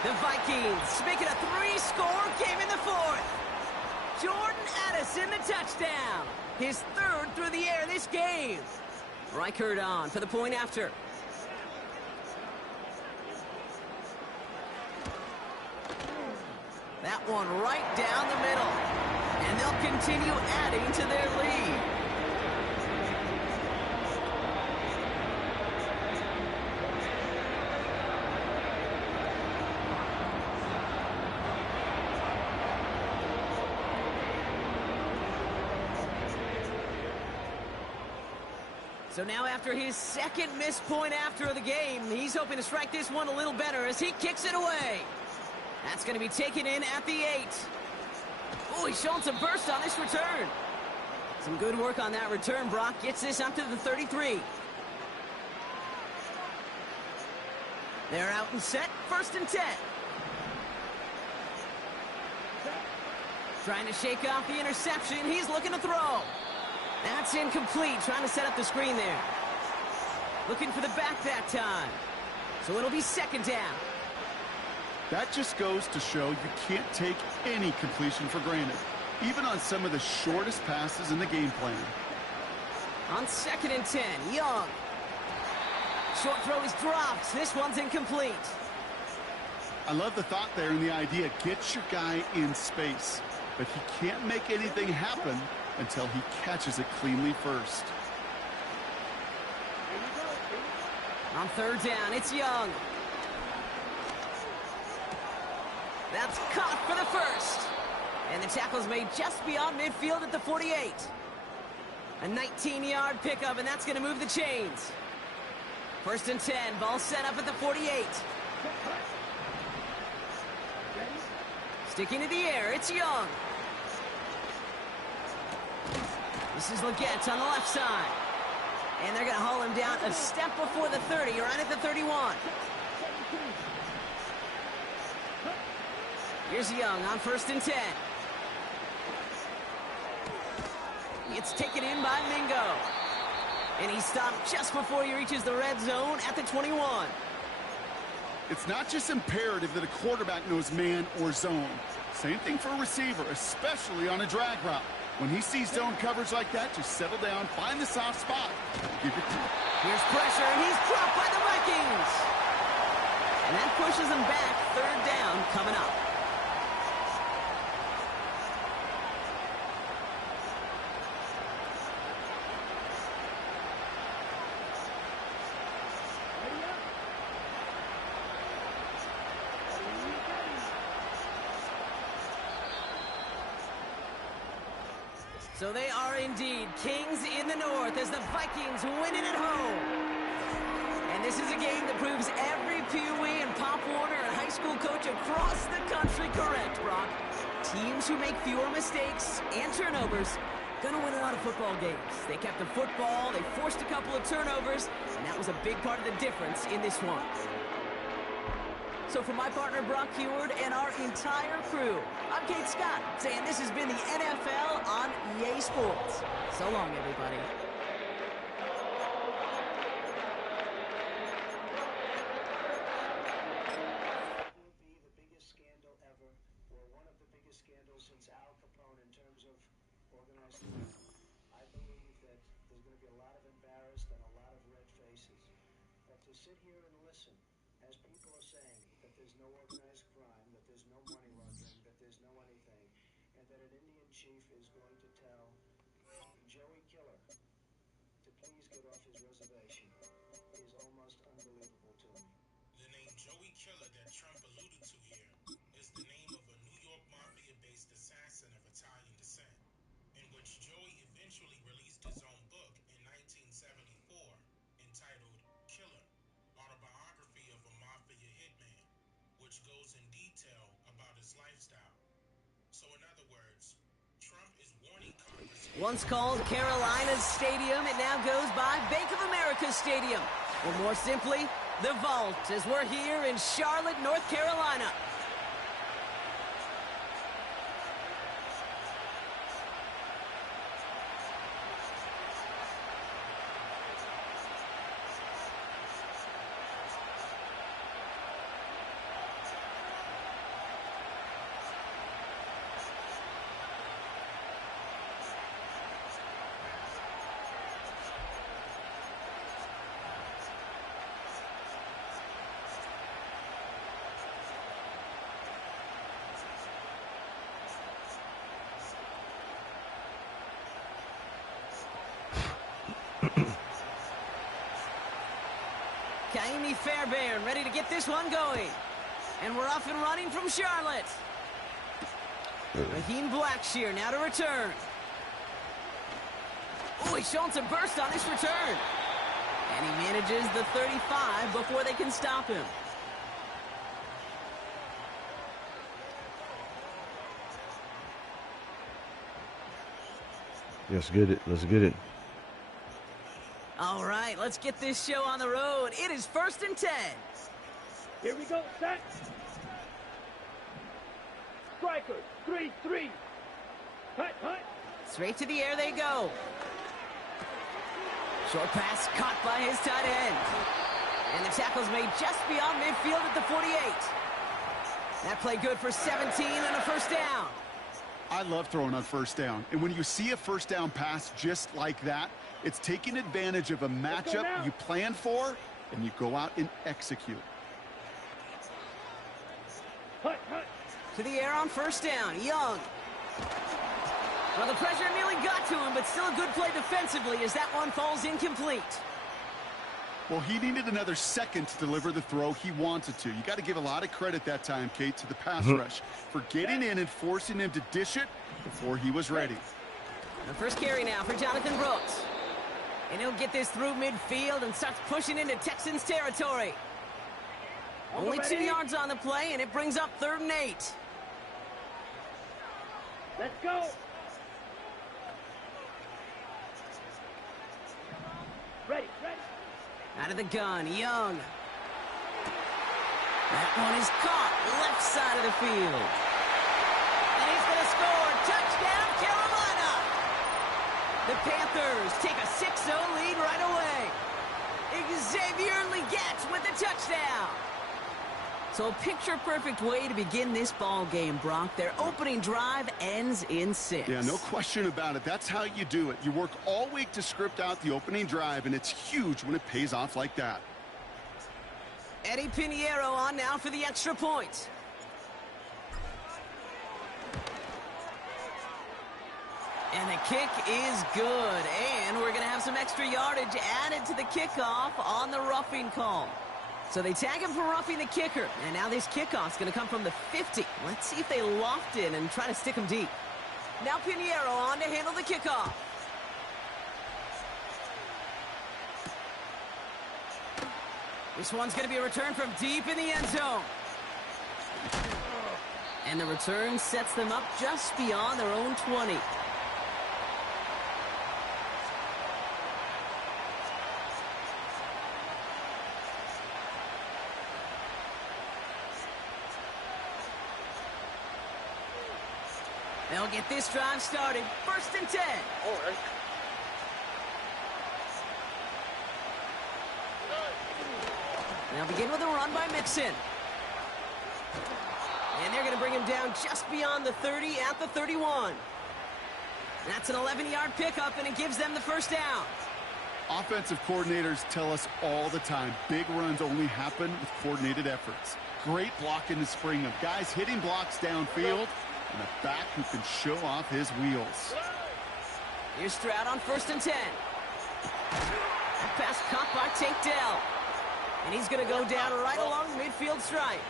The Vikings make it a 3-score game in the 4th. Jordan Addison, the touchdown. His 3rd through the air this game. Reichert on for the point after. That one right down the middle. And they'll continue adding to their lead. So now after his 2nd missed point after of the game, he's hoping to strike this one a little better as he kicks it away. That's going to be taken in at the 8. Oh, he's showing some burst on this return. Some good work on that return. Brock gets this up to the 33. They're out and set. 1st and 10. Trying to shake off the interception. He's looking to throw. That's incomplete. Trying to set up the screen there. Looking for the back that time. So it'll be 2nd down. That just goes to show you can't take any completion for granted, even on some of the shortest passes in the game plan. On 2nd and 10, Young. Short throw is dropped. This one's incomplete. I love the thought there and the idea. Get your guy in space. But he can't make anything happen until he catches it cleanly first. On third down, it's Young. That's caught for the first. And the tackle's made just beyond midfield at the 48. A 19-yard pickup, and that's going to move the chains. First and 10, ball set up at the 48. Sticking to the air, it's Young. This is Leggett on the left side. And they're going to haul him down a step before the 30, right at the 31. Here's Young on first and 10. It's taken in by Mingo. And he's stopped just before he reaches the red zone at the 21. It's not just imperative that a quarterback knows man or zone. Same thing for a receiver, especially on a drag route. When he sees zone coverage like that, just settle down, find the soft spot. Here's pressure, and he's dropped by the Vikings. And that pushes him back. Third down coming up. So they are indeed kings in the north as the Vikings win it at home. And this is a game that proves every Pee Wee and Pop Warner and high school coach across the country correct, Brock. Teams who make fewer mistakes and turnovers gonna win a lot of football games. They kept the football, they forced a couple of turnovers, and that was a big part of the difference in this one. So for my partner, Brock Heward, and our entire crew, I'm Kate Scott, saying this has been the NFL on EA Sports. So long, everybody. Will be the biggest scandal ever, or one of the biggest scandals since Al Capone in terms of organized crime. I believe that there's going to be a lot of embarrassed and a lot of red faces. But to sit here and listen, as people are saying, that there's no organized crime, that there's no money laundering, that there's no anything, and that an Indian chief is going to tell Joey Killer to please get off his reservation is almost unbelievable to me. The name Joey Killer that Trump alluded to here is the name of a New York Mafia-based assassin of Italian descent, in which Joey eventually released his own book in 1974 entitled Killer, Autobiography of a Mafia Hitman, which goes in detail about his lifestyle. So in other words, Trump is warning Congress. Once called Carolina's Stadium, it now goes by Bank of America Stadium. Or more simply, the Vault, as we're here in Charlotte, North Carolina. Kaimi Fairbairn ready to get this one going. And we're off and running from Charlotte. Raheem Blackshear now to return. Oh, he's showing some burst on this return. And he manages the 35 before they can stop him. Let's get it. Let's get it. All right, let's get this show on the road. It is first and 10. Here we go, set. Striker, 3-3. Hut, hut. Straight to the air they go. Short pass caught by his tight end. And the tackle's made just beyond midfield at the 48. That play good for 17 and a first down. I love throwing on first down. And when you see a first down pass just like that, it's taking advantage of a matchup you planned for, and you go out and execute. To the air on first down. Young. Well, the pressure nearly got to him, but still a good play defensively as that one falls incomplete. Well, he needed another second to deliver the throw he wanted to. You got to give a lot of credit that time, Kate, to the pass rush for getting in and forcing him to dish it before he was ready. The first carry now for Jonathan Brooks. And he'll get this through midfield and starts pushing into Texans territory. Only 2 yards on the play, and it brings up 3rd and 8. Let's go. Ready. Out of the gun, Young. That one is caught, left side of the field. And he's going to score. Touchdown, Carolina! The Panthers take a 6-0 lead right away. Xavier Legette with the touchdown. So a picture-perfect way to begin this ball game, Brock. Their opening drive ends in 6. Yeah, no question about it. That's how you do it. You work all week to script out the opening drive, and it's huge when it pays off like that. Eddie Pinheiro on now for the extra point. And the kick is good. And we're going to have some extra yardage added to the kickoff on the roughing call. So they tag him for roughing the kicker. And now this kickoff's going to come from the 50. Let's see if they loft in and try to stick him deep. Now Pinheiro on to handle the kickoff. This one's going to be a return from deep in the end zone. And the return sets them up just beyond their own 20. They'll get this drive started. 1st and 10. All right. They'll begin with a run by Mixon. And they're going to bring him down just beyond the 30 at the 31. That's an 11-yard pickup, and it gives them the 1st down. Offensive coordinators tell us all the time, big runs only happen with coordinated efforts. Great block in the spring of guys hitting blocks downfield, and a back who can show off his wheels. Here's Stroud on 1st and 10. That pass caught by Tank Dell. And he's going to go down right along the midfield stripe.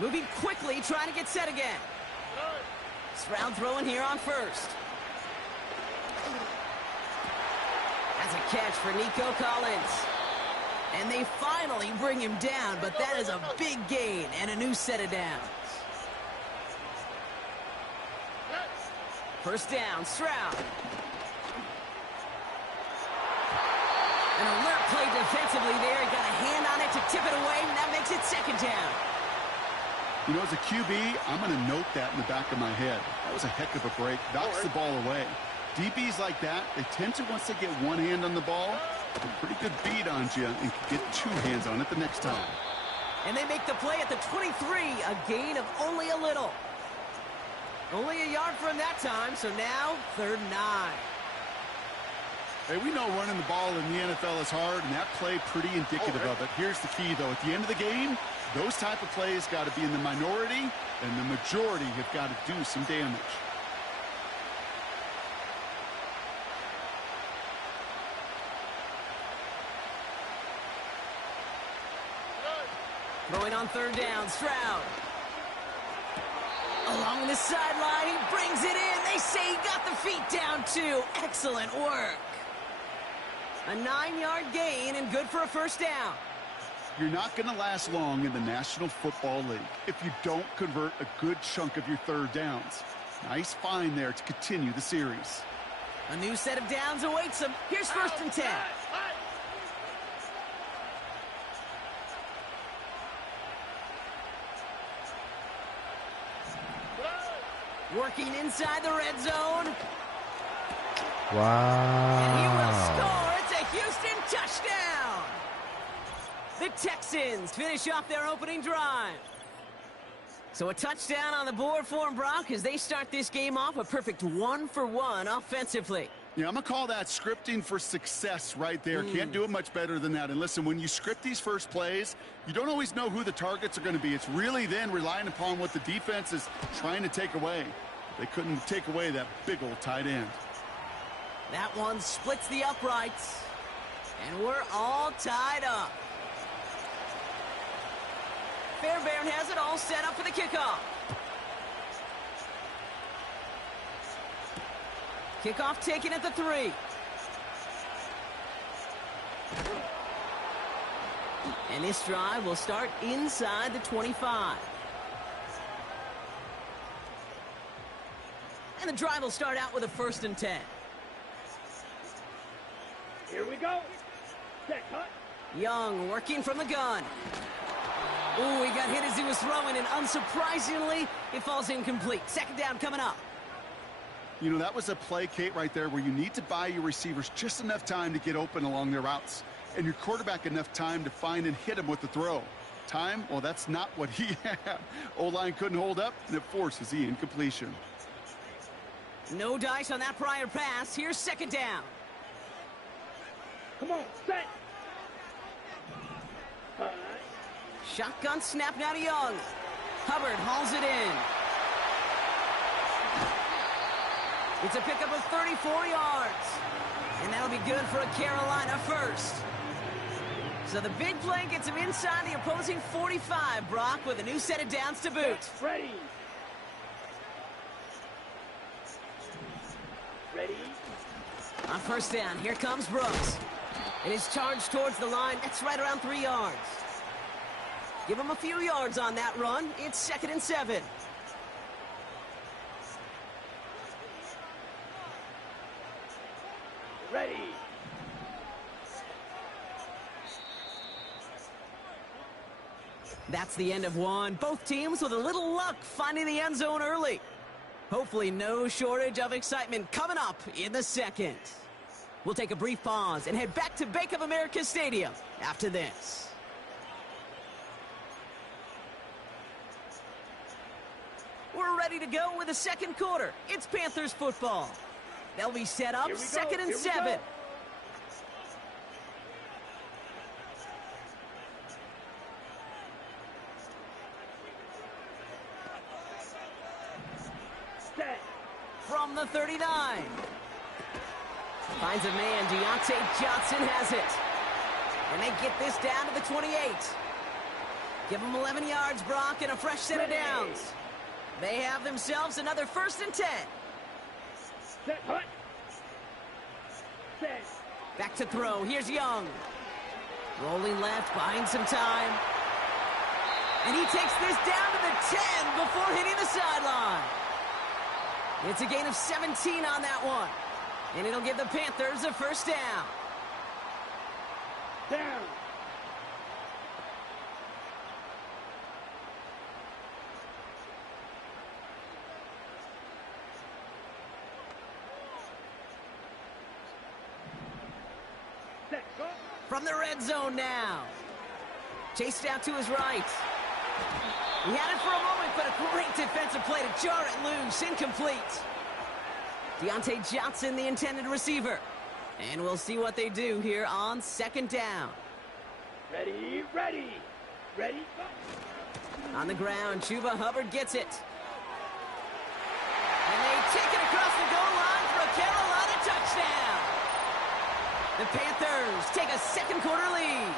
Moving quickly, trying to get set again. Stroud throwing here on 1st. That's a catch for Nico Collins. And they finally bring him down, but that is a big gain and a new set of downs. 1st down, Stroud. An alert play defensively there. He got a hand on it to tip it away, and that makes it 2nd down. You know, as a QB, I'm going to note that in the back of my head. That was a heck of a break. Knocks the ball away. DBs like that, they tend to, once they get one hand on the ball, have a pretty good beat on you and can get 2 hands on it the next time. And they make the play at the 23, a gain of only a little. Only a yard from that time, so now 3rd and 9. Hey, we know running the ball in the NFL is hard, and that play pretty indicative of it. Here's the key, though. At the end of the game, those type of plays got to be in the minority, and the majority have got to do some damage. Throwing on 3rd down, Stroud. Along the sideline, he brings it in. They say he got the feet down, too. Excellent work. A 9-yard gain and good for a 1st down. You're not going to last long in the National Football League if you don't convert a good chunk of your 3rd downs. Nice find there to continue the series. A new set of downs awaits them. Here's 1st and 10. Working inside the red zone. Wow. And he will score. It's a Houston touchdown. The Texans finish off their opening drive. So a touchdown on the board for them, Brock, as they start this game off a perfect 1-for-1 offensively. Yeah, I'm going to call that scripting for success right there. Can't do it much better than that. And listen, when you script these first plays, you don't always know who the targets are going to be. It's really then relying upon what the defense is trying to take away. They couldn't take away that big old tight end. That one splits the uprights. And we're all tied up. Fairbairn has it all set up for the kickoff. Kickoff taken at the 3. And this drive will start inside the 25. And the drive will start out with a 1st and 10. Here we go. Set, cut. Young working from the gun. Ooh, he got hit as he was throwing, and unsurprisingly, it falls incomplete. 2nd down coming up. You know, that was a play, Kate, right there where you need to buy your receivers just enough time to get open along their routes, and your quarterback enough time to find and hit him with the throw. Time, well, that's not what he had. O-line couldn't hold up, and it forces the incompletion. No dice on that prior pass. Here's 2nd down. Come on, set. Shotgun snap now to Young. Hubbard hauls it in. It's a pickup of 34 yards. And that'll be good for a Carolina 1st. So the big play gets him inside the opposing 45, Brock, with a new set of downs to boot. Ready. Ready. On 1st down, here comes Brooks. It is charged towards the line. That's right around 3 yards. Give him a few yards on that run. It's 2nd and 7. Ready. That's the end of one. Both teams with a little luck finding the end zone early. Hopefully no shortage of excitement coming up in the 2nd. We'll take a brief pause and head back to Bank of America Stadium after this. We're ready to go with the 2nd quarter. It's Panthers football. They'll be set up 2nd and 7. Set. From the 39. Finds a man. Deontay Johnson has it. And they get this down to the 28. Give them 11 yards, Brock, and a fresh set of downs. They have themselves another 1st and 10. Set, hut. Set. Back to throw. Here's Young. Rolling left, buying some time. And he takes this down to the 10 before hitting the sideline. It's a gain of 17 on that one. And it'll give the Panthers a 1st down. Down. Set, go. From the red zone now. Chased out to his right. He had it for a moment, but a great defensive play to jar it loose. Incomplete. Deontay Johnson, the intended receiver. And we'll see what they do here on 2nd down. Ready, ready. Ready, go. On the ground, Chuba Hubbard gets it. And they take it across the goal line for a Carolina touchdown. The Panthers take a 2nd quarter lead.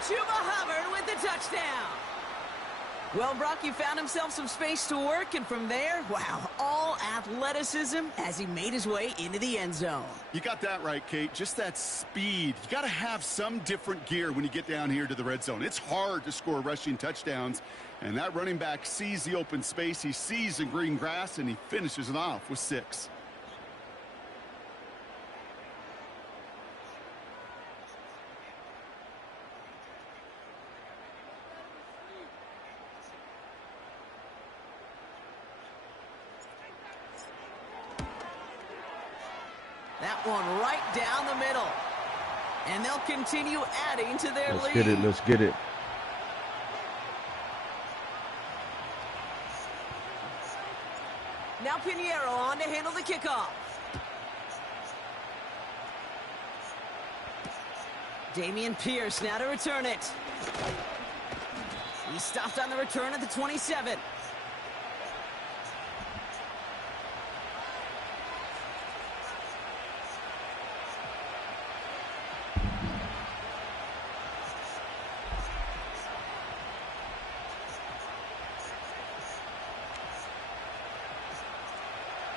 Chuba Hubbard with the touchdown. Well, Brock, you found himself some space to work, and from there, wow, all athleticism as he made his way into the end zone. You got that right, Kate. Just that speed. You got to have some different gear when you get down here to the red zone. It's hard to score rushing touchdowns, and that running back sees the open space, he sees the green grass, and he finishes it off with 6. That one right down the middle. And they'll continue adding to their lead. Let's get it. Let's get it. Now Pinheiro on to handle the kickoff. Damian Pierce now to return it. He stopped on the return at the 27.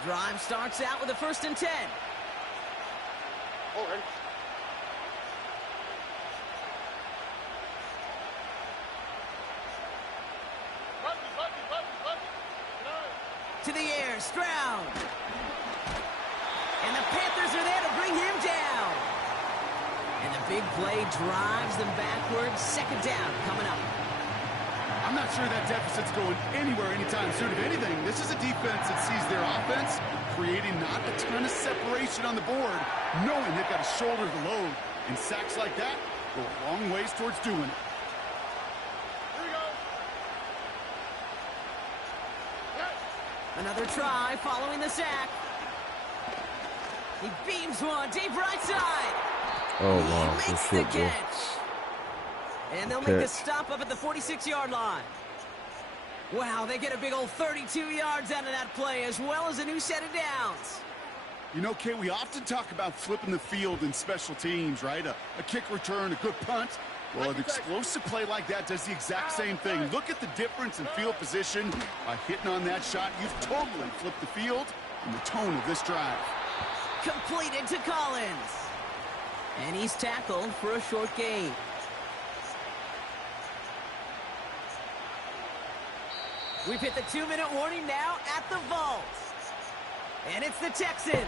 Drive starts out with a 1st and 10. To the air, Stroud. And the Panthers are there to bring him down. And the big play drives them backwards. 2nd down coming up. I'm not sure that deficit's going anywhere anytime soon. If anything, this is a defense that sees their offense creating not a ton of separation on the board, knowing they've got to shoulder the load. And sacks like that go a long ways towards doing it. Another try following the sack. He beams one deep right side. Oh, wow. He makes Good the shit, bro. catch. And they'll make a stop up at the 46-yard line. Wow, they get a big old 32 yards out of that play, as well as a new set of downs. You know, Kay, we often talk about flipping the field in special teams, right? A kick return, a good punt. Well, an explosive play like that does the exact same thing. Look at the difference in field position. By hitting on that shot, you've totally flipped the field and the tone of this drive. Completed to Collins. And he's tackled for a short gain. We've hit the 2-minute warning now at the vault. And it's the Texans,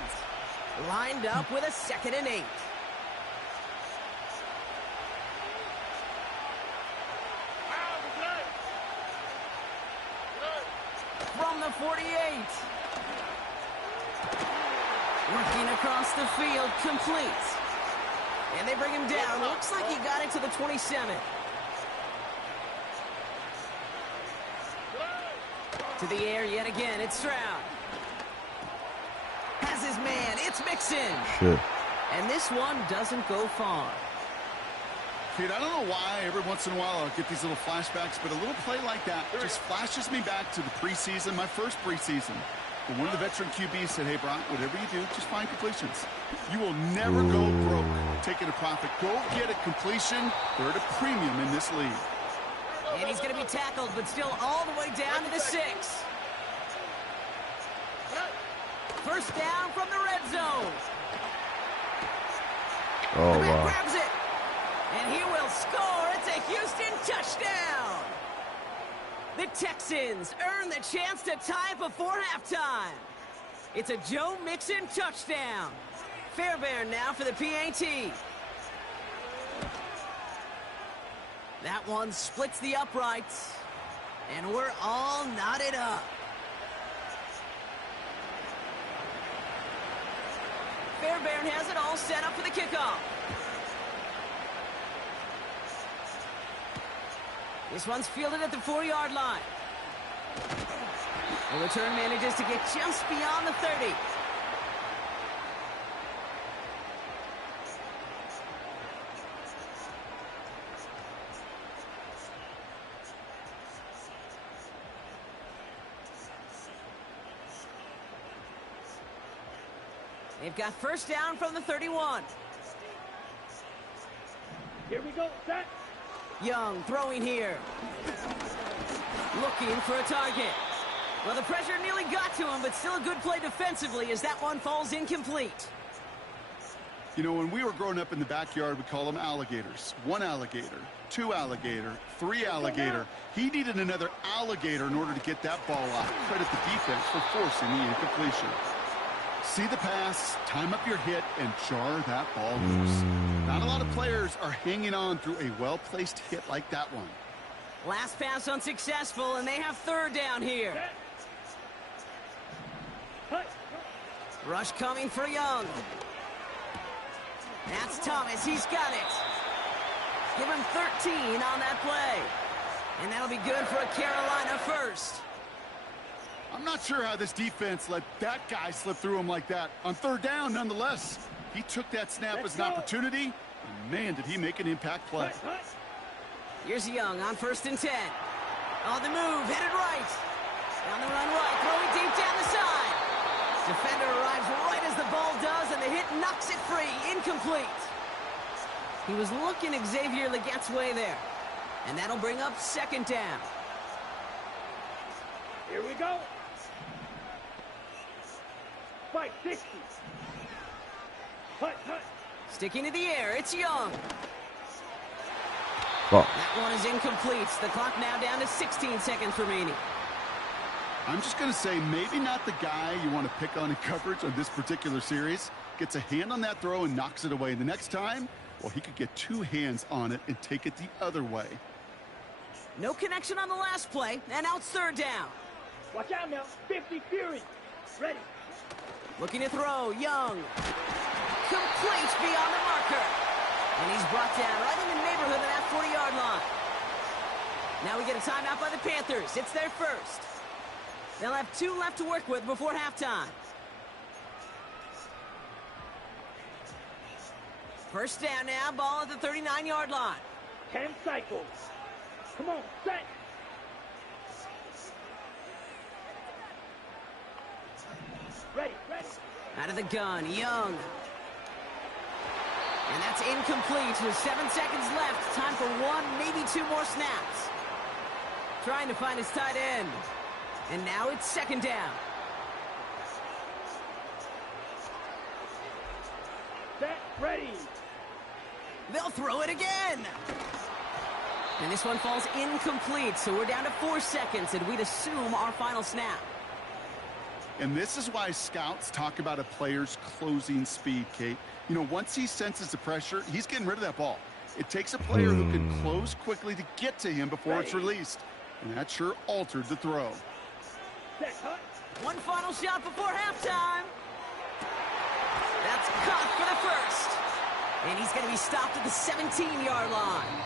lined up with a 2nd and 8. From the 48. Working across the field, complete. And they bring him down. Looks like he got it to the 27. To the air yet again, it's Stroud. Has his man, it's Mixon. Shit. And this one doesn't go far. Kid, I don't know why every once in a while I'll get these little flashbacks, but a little play like that just flashes me back to the preseason, my first preseason. When one of the veteran QBs said, hey, Brock, whatever you do, just find completions. You will never go broke taking a profit. Go get a completion. They're at a premium in this league. And he's going to be tackled, but still all the way down to the 6. 1st down from the red zone. Oh, The man wow. grabs it. And he will score. It's a Houston touchdown. The Texans earn the chance to tie before halftime. It's a Joe Mixon touchdown. Fairbairn now for the PAT. That one splits the uprights. And we're all knotted up. Fairbairn has it all set up for the kickoff. This one's fielded at the 4-yard line. The return manages to get just beyond the 30. They've got 1st down from the 31. Here we go, set. Young throwing here. Looking for a target. Well, the pressure nearly got to him, but still a good play defensively as that one falls incomplete. You know, when we were growing up in the backyard, we call them alligators. 1 alligator, 2 alligator, 3 alligator. He needed another alligator in order to get that ball out. Credit the defense for forcing the incompletion. See the pass, time up your hit, and jar that ball loose. Not a lot of players are hanging on through a well-placed hit like that one. Last pass unsuccessful, and they have 3rd down here. Rush coming for Young. That's Thomas. He's got it. Give him 13 on that play. And that'll be good for a Carolina 1st. I'm not sure how this defense let that guy slip through him like that. On 3rd down, nonetheless, he took that snap as an opportunity, And man, did he make an impact play. Here's Young on 1st and 10. On the move, headed right. Down the run right, throwing deep down the side. Defender arrives right as the ball does, and the hit knocks it free. Incomplete. He was looking Xavier Legette's way there. And that'll bring up 2nd down. Here we go. Fight 60. Hut. Sticking to the air, it's Young. Oh. That one is incomplete. The clock now down to 16 seconds remaining. I'm just going to say maybe not the guy you want to pick on in coverage on this particular series. Gets a hand on that throw and knocks it away. The next time, well, he could get 2 hands on it and take it the other way. No connection on the last play, and now it's 3rd down. Watch out now. 50 Fury. Ready. Looking to throw, Young. Complete beyond the marker. And he's brought down right in the neighborhood of that 40-yard line. Now we get a timeout by the Panthers. It's their first. They'll have 2 left to work with before halftime. 1st down now, ball at the 39-yard line. 10 cycles. Come on, set. Ready. Out of the gun, Young. And that's incomplete with 7 seconds left. Time for 1, maybe 2 more snaps. Trying to find his tight end. And now it's 2nd down. Set. Ready. They'll throw it again. And this one falls incomplete, so we're down to 4 seconds, and we'd assume our final snap. And this is why scouts talk about a player's closing speed, Kate. You know, once he senses the pressure, he's getting rid of that ball. It takes a player who can close quickly to get to him before it's released. And that sure altered the throw. Set. Hut. One final shot before halftime. That's caught for the first. And he's going to be stopped at the 17-yard line.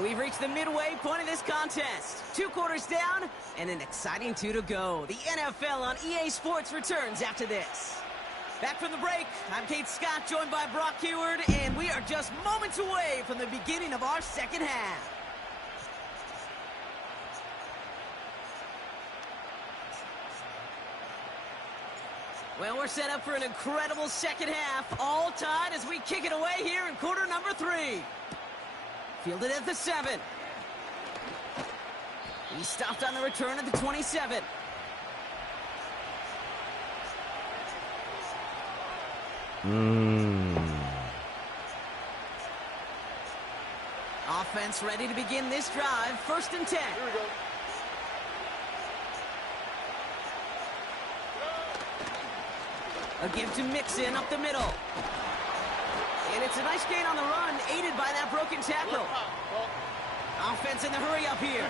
We've reached the midway point of this contest. 2 quarters down and an exciting 2 to go. The NFL on EA Sports returns after this. Back from the break, I'm Kate Scott, joined by Brock Heward, and we are just moments away from the beginning of our second half. Well, we're set up for an incredible second half, all tied as we kick it away here in quarter number 3. Fielded at the 7. He stopped on the return at the 27. Offense ready to begin this drive. 1st and 10. Here we go. A give to Mixon up the middle. And it's a nice gain on the run, aided by that broken tackle. Offense in the hurry up here.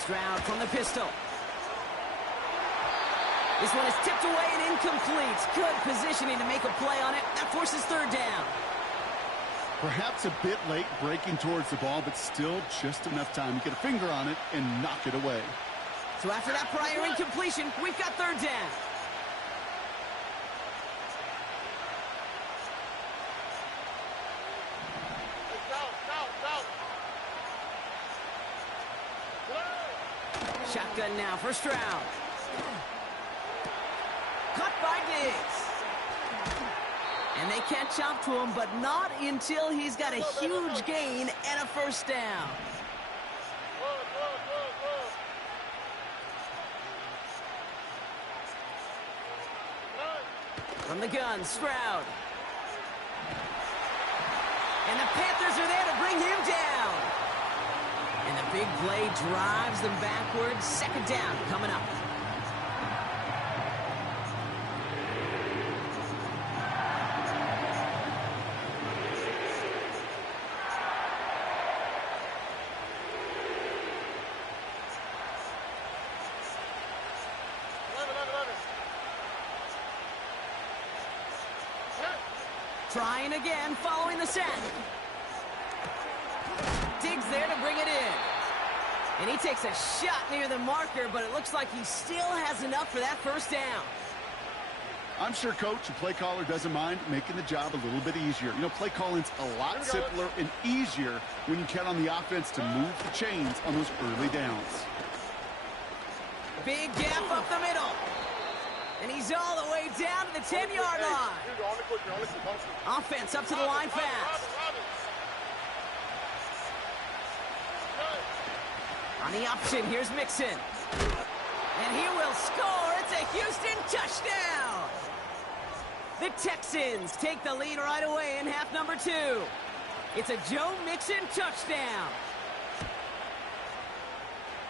Stroud from the pistol. This one is tipped away and incomplete. Good positioning to make a play on it. That forces 3rd down. Perhaps a bit late breaking towards the ball, but still just enough time to get a finger on it and knock it away. So after that prior incompletion, we've got 3rd down. Shotgun now for Stroud. Cut by Diggs. And they catch up to him, but not until he's got a huge gain and a 1st down. From the gun, Stroud. And the Panthers are there to bring him down. And the big play drives them backwards. 2nd down coming up. Trying again, following the sack. Diggs there to bring it in. And he takes a shot near the marker, but it looks like he still has enough for that first down. I'm sure coach and play caller doesn't mind making the job a little bit easier. You know, play calling's a lot simpler and easier when you count on the offense to move the chains on those early downs. Big gap up the middle. And he's all the way down to the 10-yard line. Offense up to the line fast. On the option, here's Mixon. And he will score. It's a Houston touchdown. The Texans take the lead right away in half number 2. It's a Joe Mixon touchdown.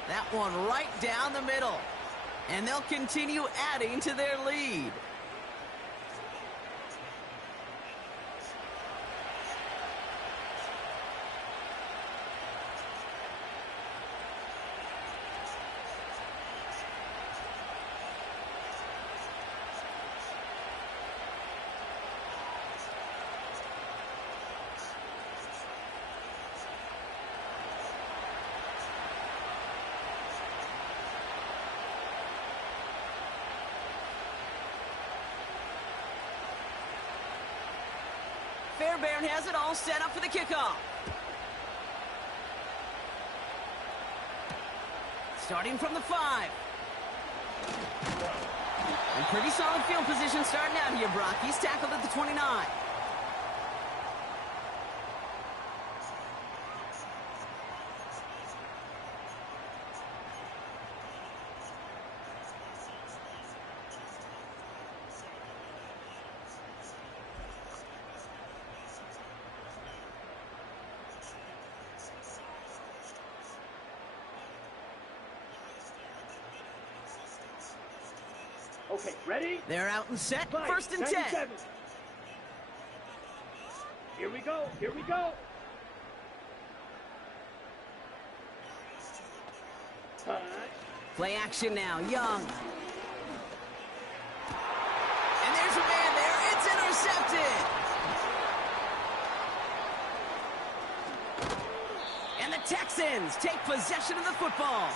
That one right down the middle. And they'll continue adding to their lead. Fairbairn has it all set up for the kickoff. Starting from the 5. And pretty solid field position starting out here, Brock. He's tackled at the 29. Okay, ready? They're out and set. Five, First and 10. 97. Here we go. Here we go. Touch. Play action now. Young. And there's a man there. It's intercepted. And the Texans take possession of the football.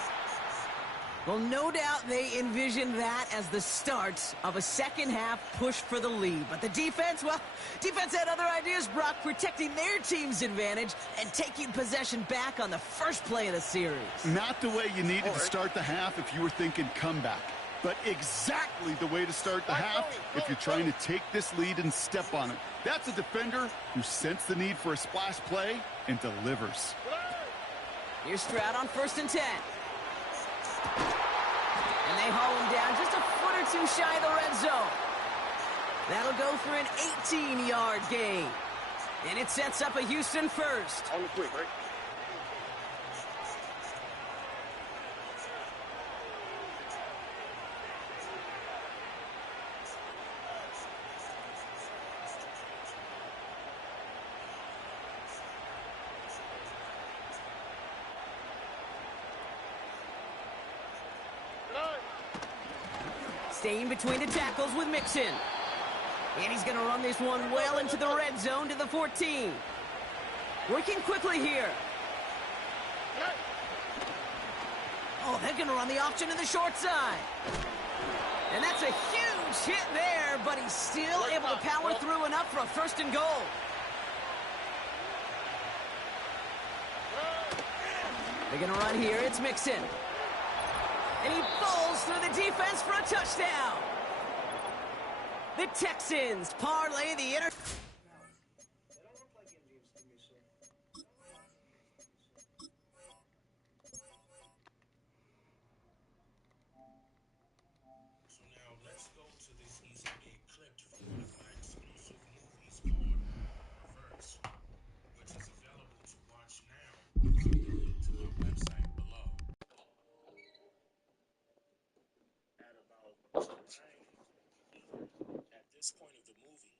Well, no doubt they envisioned that as the start of a second-half push for the lead. But the defense, well, defense had other ideas, Brock, protecting their team's advantage and taking possession back on the first play of the series. Not the way you needed to start the half if you were thinking comeback, but exactly the way to start the half if you're trying to take this lead and step on it. That's a defender who sensed the need for a splash play and delivers. Here's Stroud on first and 10. And they haul him down just a foot or two shy of the red zone. That'll go for an 18-yard gain. And it sets up a Houston first. On the quick, right? Staying between the tackles with Mixon. And he's going to run this one well into the red zone to the 14. Working quickly here. Oh, they're going to run the option to the short side. And that's a huge hit there, but he's still able to power through enough for a first and goal. They're going to run here. It's Mixon. And he falls through the defense for a touchdown. The Texans parlay the inter... So now let's go to this Easter egg clip from one of my exclusive movies called Reverse, which is available to watch now using the link to my website below. At this point of the movie,